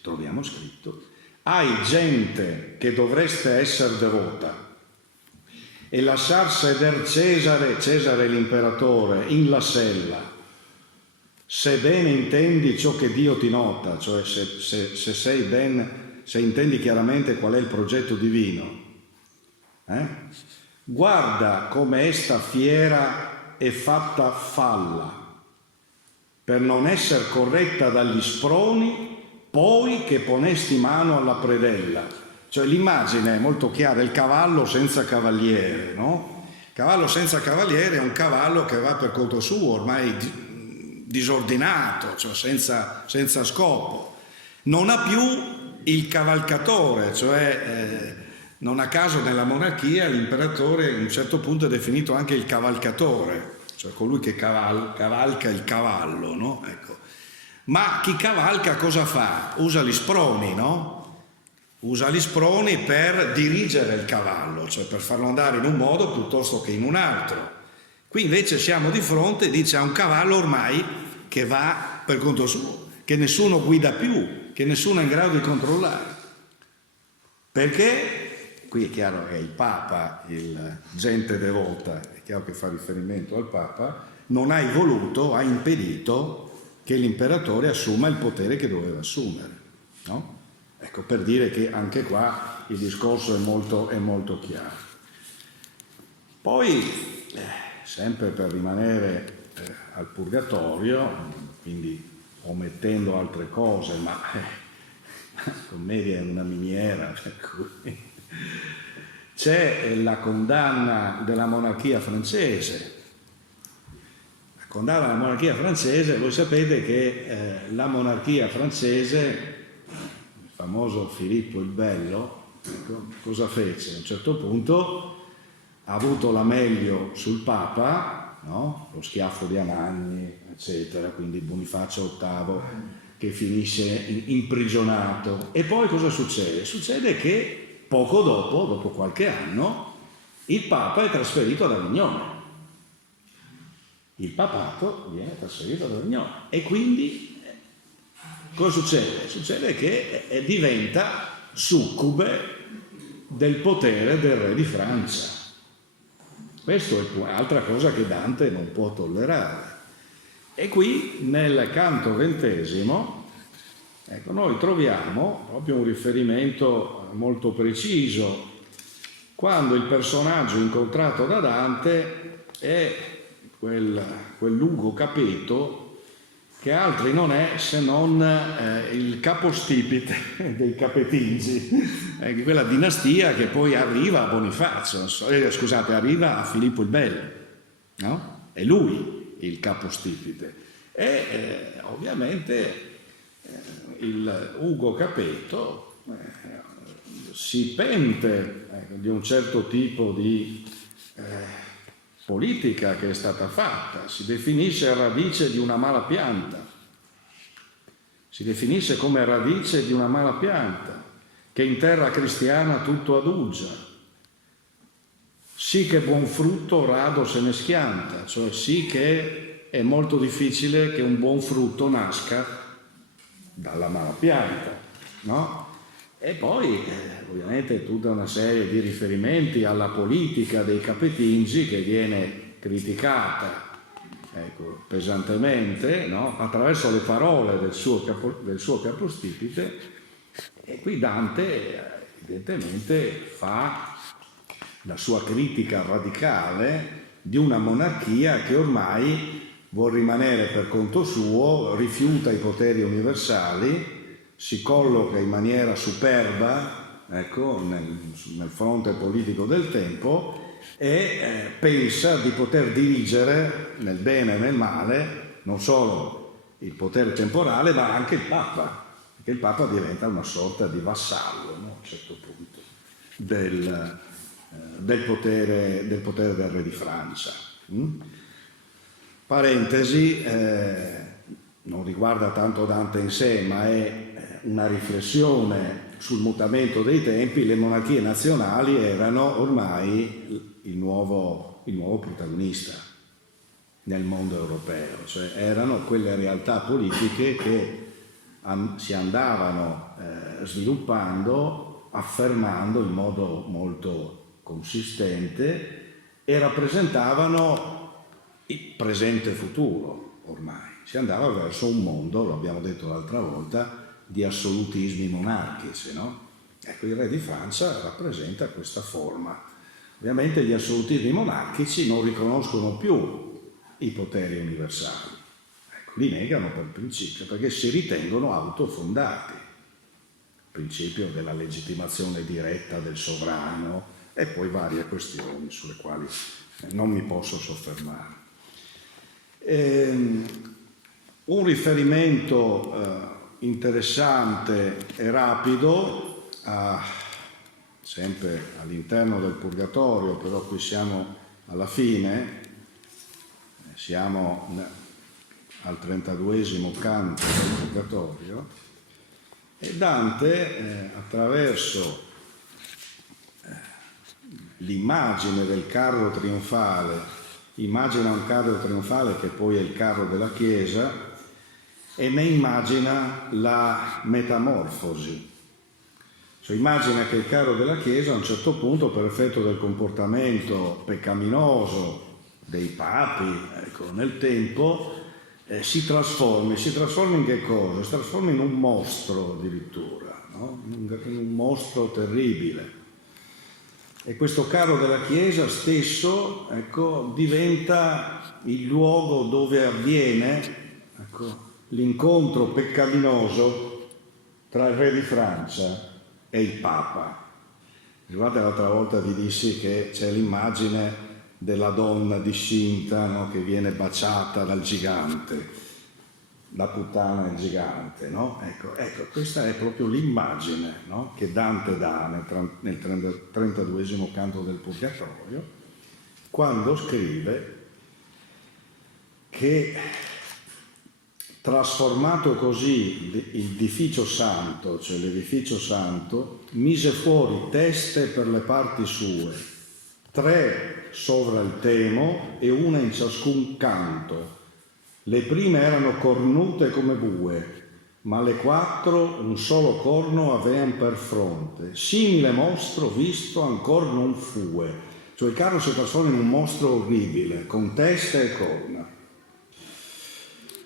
troviamo scritto: hai gente che dovreste essere devota e lasciar seder Cesare l'imperatore in la sella, se bene intendi ciò che Dio ti nota, cioè se intendi chiaramente qual è il progetto divino. Guarda come esta fiera è fatta falla, per non essere corretta dagli sproni, poi che ponesti mano alla predella. Cioè l'immagine è molto chiara, il cavallo senza cavaliere, no? Il cavallo senza cavaliere è un cavallo che va per conto suo, ormai disordinato, cioè senza scopo. Non ha più il cavalcatore, cioè non a caso nella monarchia l'imperatore a un certo punto è definito anche il cavalcatore, cioè colui che cavalca il cavallo, no? Ecco. Ma chi cavalca cosa fa? Usa gli sproni, no? Usa gli sproni per dirigere il cavallo, cioè per farlo andare in un modo piuttosto che in un altro. Qui invece siamo di fronte, dice, a un cavallo ormai che va per conto suo, che nessuno guida più, che nessuno è in grado di controllare. Perché? Qui è chiaro che è il Papa, il gente devota, è chiaro che fa riferimento al Papa, non ha voluto, ha impedito che l'imperatore assuma il potere che doveva assumere, no? Ecco, per dire che anche qua il discorso è molto chiaro. La sempre per rimanere al purgatorio, quindi omettendo altre cose, ma la commedia è una miniera, per cui c'è la condanna della monarchia francese. La condanna della monarchia francese, voi sapete che la monarchia francese, il famoso Filippo il Bello, ecco, cosa fece? A un certo punto ha avuto la meglio sul Papa, no? Lo schiaffo di Anagni, eccetera, quindi Bonifacio VIII che finisce imprigionato. E poi cosa succede? Succede che poco dopo qualche anno, il Papa è trasferito ad Avignone. Il papato viene trasferito ad Avignone e quindi cosa succede? Succede che diventa succube del potere del re di Francia. Questo è un'altra cosa che Dante non può tollerare. E qui nel canto 20, ecco, noi troviamo proprio un riferimento molto preciso quando il personaggio incontrato da Dante è quell'Ugo Capeto, che altri non è se non il capostipite dei Capetingi, quella dinastia che poi arriva a Bonifacio, arriva a Filippo il Bello, no? È lui il capostipite. E ovviamente il Ugo Capeto si pente di un certo tipo di politica che è stata fatta, si definisce radice di una mala pianta, si definisce come radice di una mala pianta, che in terra cristiana tutto aduggia, sì che buon frutto rado se ne schianta, cioè sì che è molto difficile che un buon frutto nasca dalla mala pianta, no? E poi ovviamente tutta una serie di riferimenti alla politica dei Capetingi che viene criticata, ecco, pesantemente, no? Attraverso le parole del suo capostipite. E qui Dante evidentemente fa la sua critica radicale di una monarchia che ormai vuol rimanere per conto suo, rifiuta i poteri universali, si colloca in maniera superba, ecco, nel fronte politico del tempo e pensa di poter dirigere nel bene e nel male non solo il potere temporale ma anche il Papa, perché il Papa diventa una sorta di vassallo, no? A un certo punto del potere del re di Francia. Parentesi, non riguarda tanto Dante in sé, ma è una riflessione sul mutamento dei tempi. Le monarchie nazionali erano ormai il nuovo protagonista. nel mondo europeo, cioè erano quelle realtà politiche che si andavano sviluppando, affermando in modo molto consistente e rappresentavano il presente e futuro ormai. Si andava verso un mondo, lo abbiamo detto l'altra volta, di assolutismi monarchici, no? Ecco, il re di Francia rappresenta questa forma. Ovviamente gli assolutismi monarchici non riconoscono più i poteri universali, ecco, li negano per principio, perché si ritengono autofondati. Il principio della legittimazione diretta del sovrano e poi varie questioni sulle quali non mi posso soffermare. Un riferimento interessante e rapido, sempre all'interno del Purgatorio, però qui siamo alla fine, siamo al 32esimo canto del Purgatorio, e Dante attraverso l'immagine del carro trionfale, immagina un carro trionfale che poi è il carro della Chiesa, e ne immagina la metamorfosi. Cioè immagina che il carro della Chiesa a un certo punto, per effetto del comportamento peccaminoso dei papi, ecco, nel tempo, si trasforma in che cosa? Si trasforma in un mostro addirittura, no? In un mostro terribile. E questo carro della Chiesa stesso, ecco, diventa il luogo dove avviene, ecco, l'incontro peccaminoso tra il re di Francia e il Papa. Guardate, l'altra volta vi dissi che c'è l'immagine della donna discinta, no? Che viene baciata dal gigante, la puttana e il gigante, no? Ecco, questa è proprio l'immagine, no? Che Dante dà nel 32esimo canto del Purgatorio, quando scrive che trasformato così l'edificio santo, cioè l'edificio santo, mise fuori teste per le parti sue, 3 sovra il temo e una in ciascun canto. Le prime erano cornute come bue, ma le 4 un solo corno avean per fronte. Simile mostro visto ancor non fue. Cioè il carro si trasforma in un mostro orribile, con testa e corna.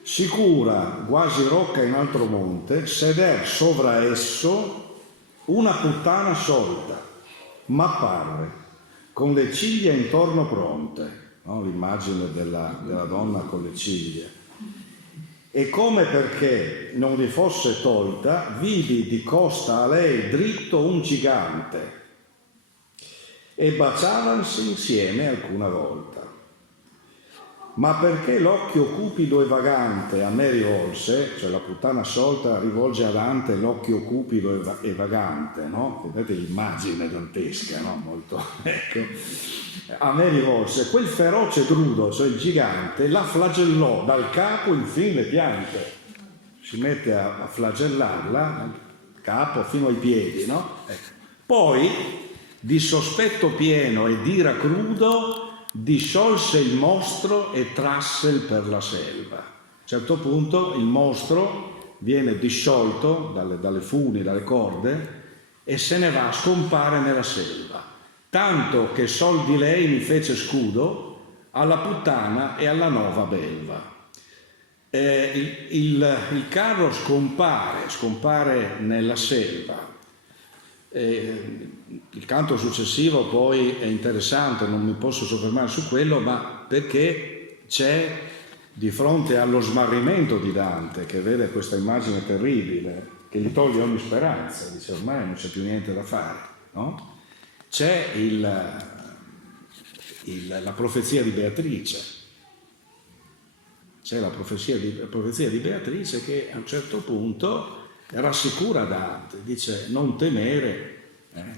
Sicura, quasi rocca in altro monte, seder sovra esso una puttana solita, ma parve, con le ciglia intorno pronte, no? L'immagine della donna con le ciglia. E come perché non gli fosse tolta, vidi di costa a lei dritto un gigante, e baciavansi insieme alcuna volta. Ma perché l'occhio cupido e vagante a me rivolse, cioè la puttana assolta rivolge a Dante l'occhio cupido e vagante, no? Vedete l'immagine dantesca, no? Molto, ecco. A me rivolse, quel feroce drudo, cioè il gigante, la flagellò dal capo in fin le piante. Si mette a flagellarla, dal capo fino ai piedi, no? Ecco. Poi, di sospetto pieno e d'ira crudo, disciolse il mostro e trasse per la selva. A un certo punto il mostro viene disciolto dalle funi, dalle corde, e se ne va, scompare nella selva. Tanto che sol di lei mi fece scudo alla puttana e alla nova belva. Il carro scompare nella selva. Il canto successivo poi è interessante, non mi posso soffermare su quello, ma perché c'è di fronte allo smarrimento di Dante, che vede questa immagine terribile, che gli toglie ogni speranza, dice ormai non c'è più niente da fare, no? C'è la profezia di Beatrice. C'è la profezia di Beatrice che a un certo punto rassicura Dante, dice non temere,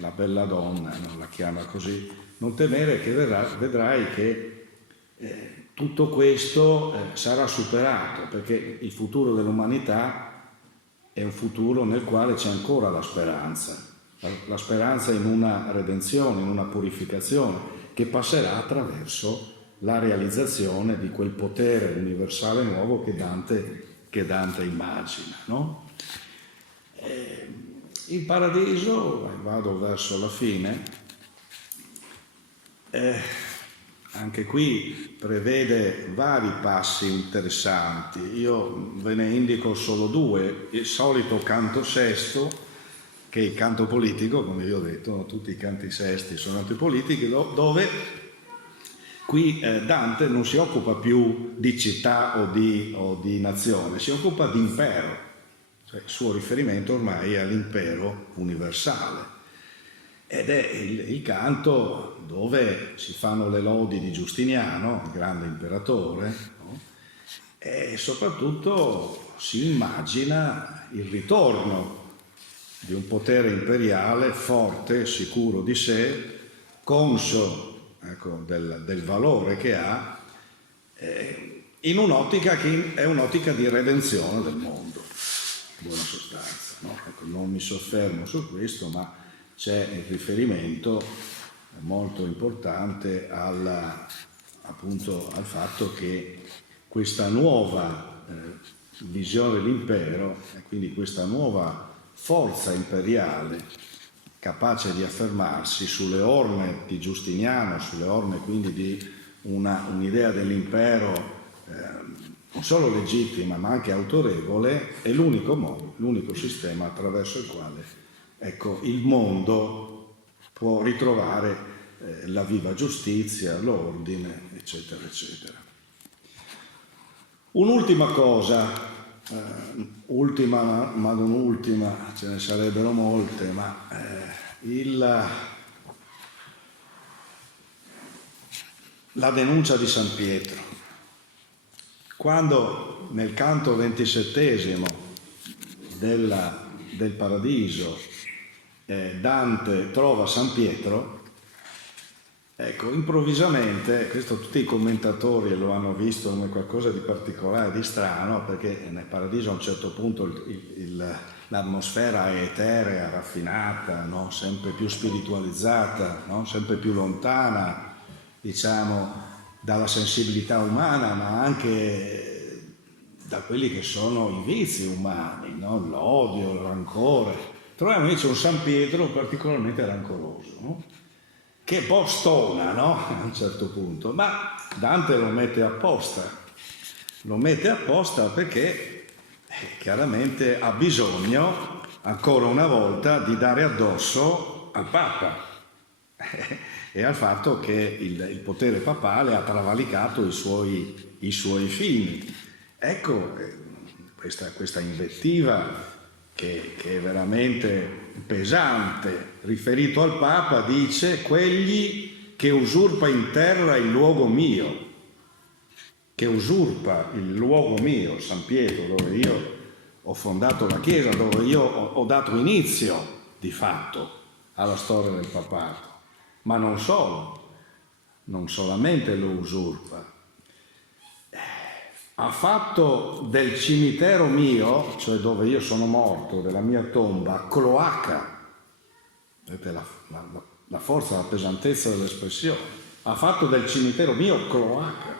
la bella donna, non la chiama così, non temere che vedrai che tutto questo sarà superato, perché il futuro dell'umanità è un futuro nel quale c'è ancora la speranza in una redenzione, in una purificazione che passerà attraverso la realizzazione di quel potere universale nuovo che Dante immagina, no? Il paradiso, vado verso la fine, anche qui prevede vari passi interessanti. Io ve ne indico solo due: il solito canto sesto, che è il canto politico, come vi ho detto, no? Tutti i canti sesti sono antipolitici, dove qui Dante non si occupa più di città o di nazione, si occupa di impero, cioè il suo riferimento ormai è all'impero universale. Ed è il canto dove si fanno le lodi di Giustiniano, il grande imperatore, no? E soprattutto si immagina il ritorno di un potere imperiale forte, sicuro di sé, conscio, ecco, del valore che ha, in un'ottica che è un'ottica di redenzione del mondo, in buona sostanza, no? Ecco, non mi soffermo su questo, ma c'è il riferimento molto importante appunto al fatto che questa nuova visione dell'impero, e quindi questa nuova forza imperiale capace di affermarsi sulle orme di Giustiniano, sulle orme quindi di un'idea dell'impero non solo legittima ma anche autorevole, è l'unico modo, l'unico sistema attraverso il quale, ecco, il mondo può ritrovare la viva giustizia, l'ordine, eccetera, eccetera. Un'ultima cosa, ultima ma non ultima, ce ne sarebbero molte, ma la denuncia di San Pietro. Quando nel canto 27esimo del Paradiso Dante trova San Pietro, ecco, improvvisamente, questo tutti i commentatori lo hanno visto come qualcosa di particolare, di strano, perché nel Paradiso a un certo punto l'atmosfera è eterea, raffinata, no? Sempre più spiritualizzata, no? Sempre più lontana, diciamo, dalla sensibilità umana, ma anche da quelli che sono i vizi umani, no? L'odio, il rancore. Troviamo invece un San Pietro particolarmente rancoroso, no? Che un po' stona, no? A un certo punto, ma Dante lo mette apposta perché chiaramente ha bisogno ancora una volta di dare addosso al Papa e al fatto che il potere papale ha travalicato i suoi fini. Ecco, questa invettiva che è veramente pesante, riferito al Papa, dice: quegli che usurpa in terra il luogo mio, che usurpa il luogo mio, San Pietro, dove io ho fondato la Chiesa, dove io ho dato inizio di fatto alla storia del papato, ma non solamente lo usurpa, ha fatto del cimitero mio, cioè dove io sono morto, della mia tomba, cloaca. Vedete la forza, la pesantezza dell'espressione. Ha fatto del cimitero mio cloaca.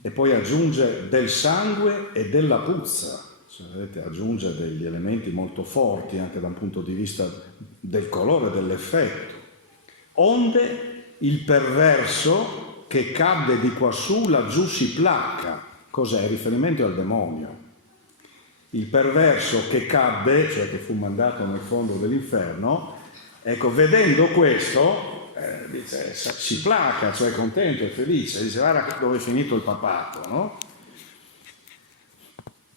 E poi aggiunge del sangue e della puzza. Cioè, vedete, aggiunge degli elementi molto forti anche da un punto di vista del colore, dell'effetto. Onde il perverso che cadde di quassù laggiù si placca. Cos'è? Riferimento al demonio. Il perverso che cadde, cioè che fu mandato nel fondo dell'inferno, ecco, vedendo questo, dice, si placa, cioè è contento, è felice, dice: guarda dove è finito il papato, no?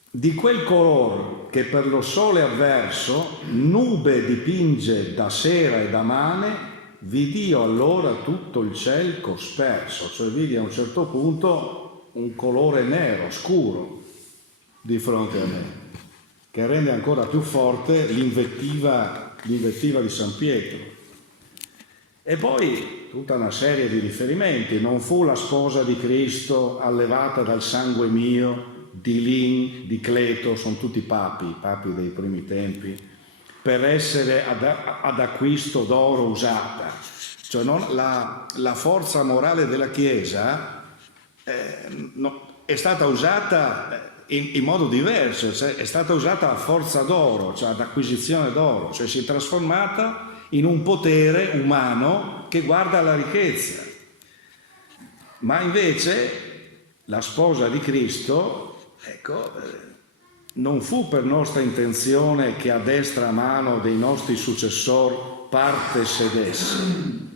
Di quel color che per lo sole avverso nube dipinge da sera e da mane, vidio allora tutto il ciel cosperso, cioè vidi a un certo punto un colore nero, scuro, di fronte a me, che rende ancora più forte l'invettiva di San Pietro. E poi tutta una serie di riferimenti: non fu la sposa di Cristo allevata dal sangue mio, di Lin, di Cleto, sono tutti papi dei primi tempi, per essere ad acquisto d'oro usata. cioè la forza morale della Chiesa è stata usata in modo diverso, cioè è stata usata a forza d'oro, cioè ad acquisizione d'oro, cioè si è trasformata in un potere umano che guarda alla ricchezza. Ma invece la sposa di Cristo, ecco, non fu per nostra intenzione che a destra mano dei nostri successori parte sedesse,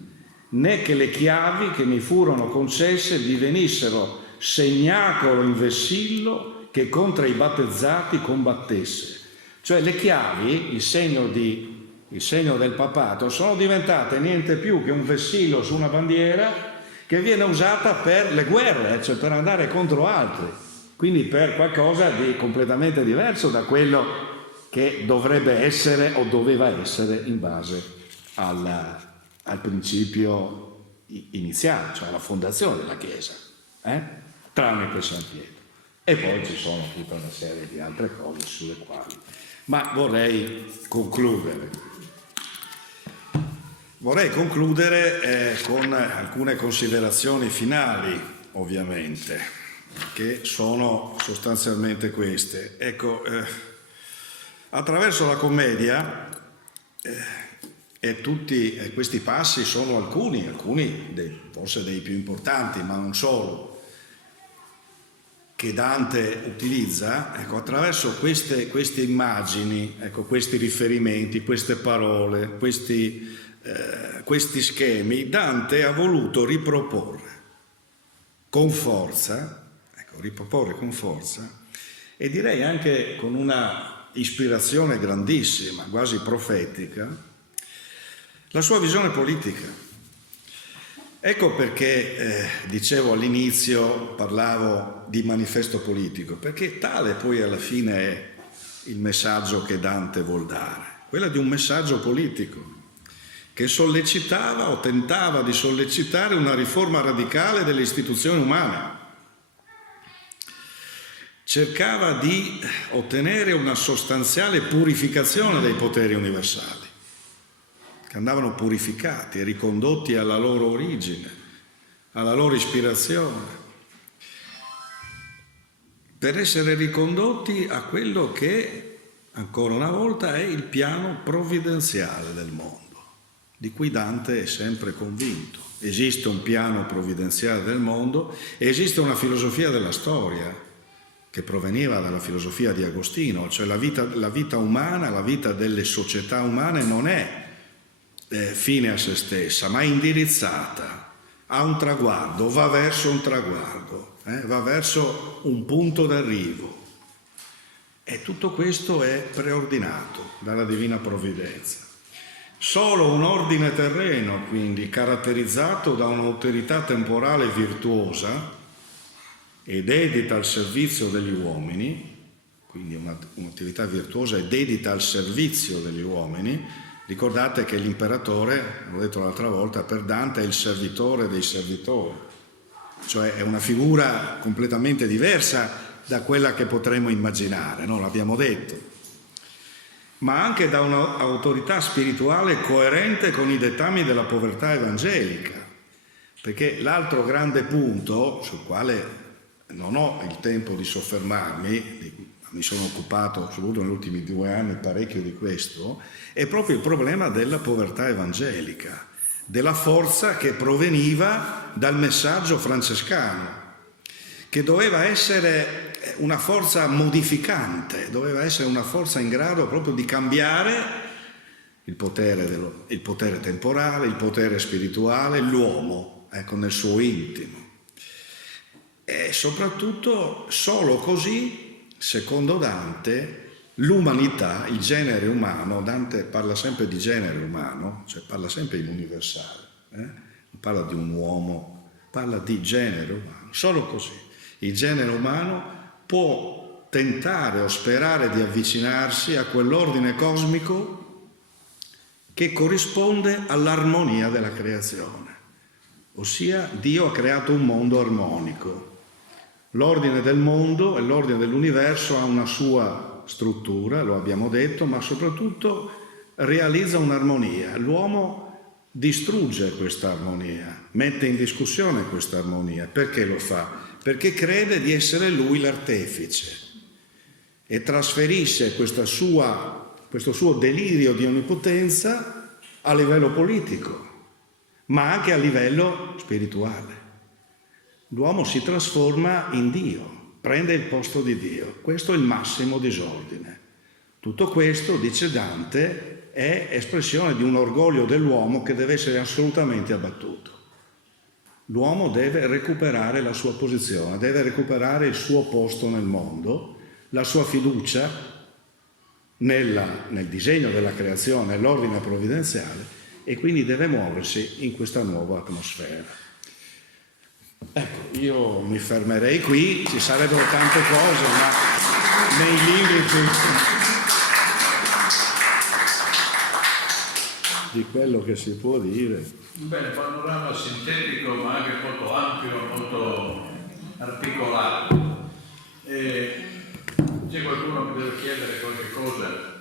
né che le chiavi che mi furono concesse divenissero segnacolo in vessillo che contro i battezzati combattesse. Cioè le chiavi, il segno del papato, sono diventate niente più che un vessillo su una bandiera che viene usata per le guerre, cioè per andare contro altri, quindi per qualcosa di completamente diverso da quello che dovrebbe essere o doveva essere in base al principio iniziale, cioè alla fondazione della Chiesa, tranne che San Pietro. E poi ci sono tutta una serie di altre cose sulle quali. Ma vorrei concludere con alcune considerazioni finali, ovviamente, che sono sostanzialmente queste. Ecco, attraverso la commedia, e tutti questi passi sono alcuni forse dei più importanti, ma non solo, che Dante utilizza, ecco, attraverso queste immagini, ecco, questi riferimenti, queste parole, questi schemi, Dante ha voluto riproporre con forza, e direi anche con una ispirazione grandissima, quasi profetica, la sua visione politica. Ecco perché, dicevo all'inizio, parlavo di manifesto politico, perché tale poi alla fine è il messaggio che Dante vuol dare, quella di un messaggio politico che sollecitava o tentava di sollecitare una riforma radicale delle istituzioni umane. Cercava di ottenere una sostanziale purificazione dei poteri universali, che andavano purificati e ricondotti alla loro origine, alla loro ispirazione, per essere ricondotti a quello che, ancora una volta, è il piano provvidenziale del mondo, di cui Dante è sempre convinto. Esiste un piano provvidenziale del mondo e esiste una filosofia della storia che proveniva dalla filosofia di Agostino, cioè la vita umana, la vita delle società umane non è fine a se stessa, ma indirizzata a un traguardo, va verso un traguardo, va verso un punto d'arrivo. E tutto questo è preordinato dalla divina provvidenza. Solo un ordine terreno, quindi, caratterizzato da un'autorità temporale virtuosa ed dedita al servizio degli uomini, quindi un'attività virtuosa e dedita al servizio degli uomini. Ricordate che l'imperatore, l'ho detto l'altra volta, per Dante è il servitore dei servitori, cioè è una figura completamente diversa da quella che potremmo immaginare, no? L'abbiamo detto. Ma anche da un'autorità spirituale coerente con i dettami della povertà evangelica, perché l'altro grande punto sul quale non ho il tempo di soffermarmi, mi sono occupato soprattutto negli ultimi 2 anni parecchio di questo, è proprio il problema della povertà evangelica, della forza che proveniva dal messaggio francescano, che doveva essere una forza modificante, doveva essere una forza in grado proprio di cambiare il potere temporale, il potere spirituale, l'uomo, ecco, nel suo intimo. E soprattutto solo così, secondo Dante, l'umanità, il genere umano, Dante parla sempre di genere umano, cioè parla sempre in universale, non parla di un uomo, parla di genere umano. Solo così il genere umano può tentare o sperare di avvicinarsi a quell'ordine cosmico che corrisponde all'armonia della creazione, ossia Dio ha creato un mondo armonico. L'ordine del mondo e l'ordine dell'universo ha una sua struttura, lo abbiamo detto, ma soprattutto realizza un'armonia. L'uomo distrugge questa armonia, mette in discussione questa armonia. Perché lo fa? Perché crede di essere lui l'artefice e trasferisce questo suo delirio di onnipotenza a livello politico, ma anche a livello spirituale. L'uomo si trasforma in Dio, prende il posto di Dio. Questo è il massimo disordine. Tutto questo, dice Dante, è espressione di un orgoglio dell'uomo che deve essere assolutamente abbattuto. L'uomo deve recuperare la sua posizione, deve recuperare il suo posto nel mondo, la sua fiducia nel disegno della creazione, nell'ordine provvidenziale, e quindi deve muoversi in questa nuova atmosfera. Ecco, io mi fermerei qui, ci sarebbero tante cose, ma nei limiti di quello che si può dire. Bene, panorama sintetico ma anche molto ampio, molto articolato. C'è qualcuno che deve chiedere qualche cosa?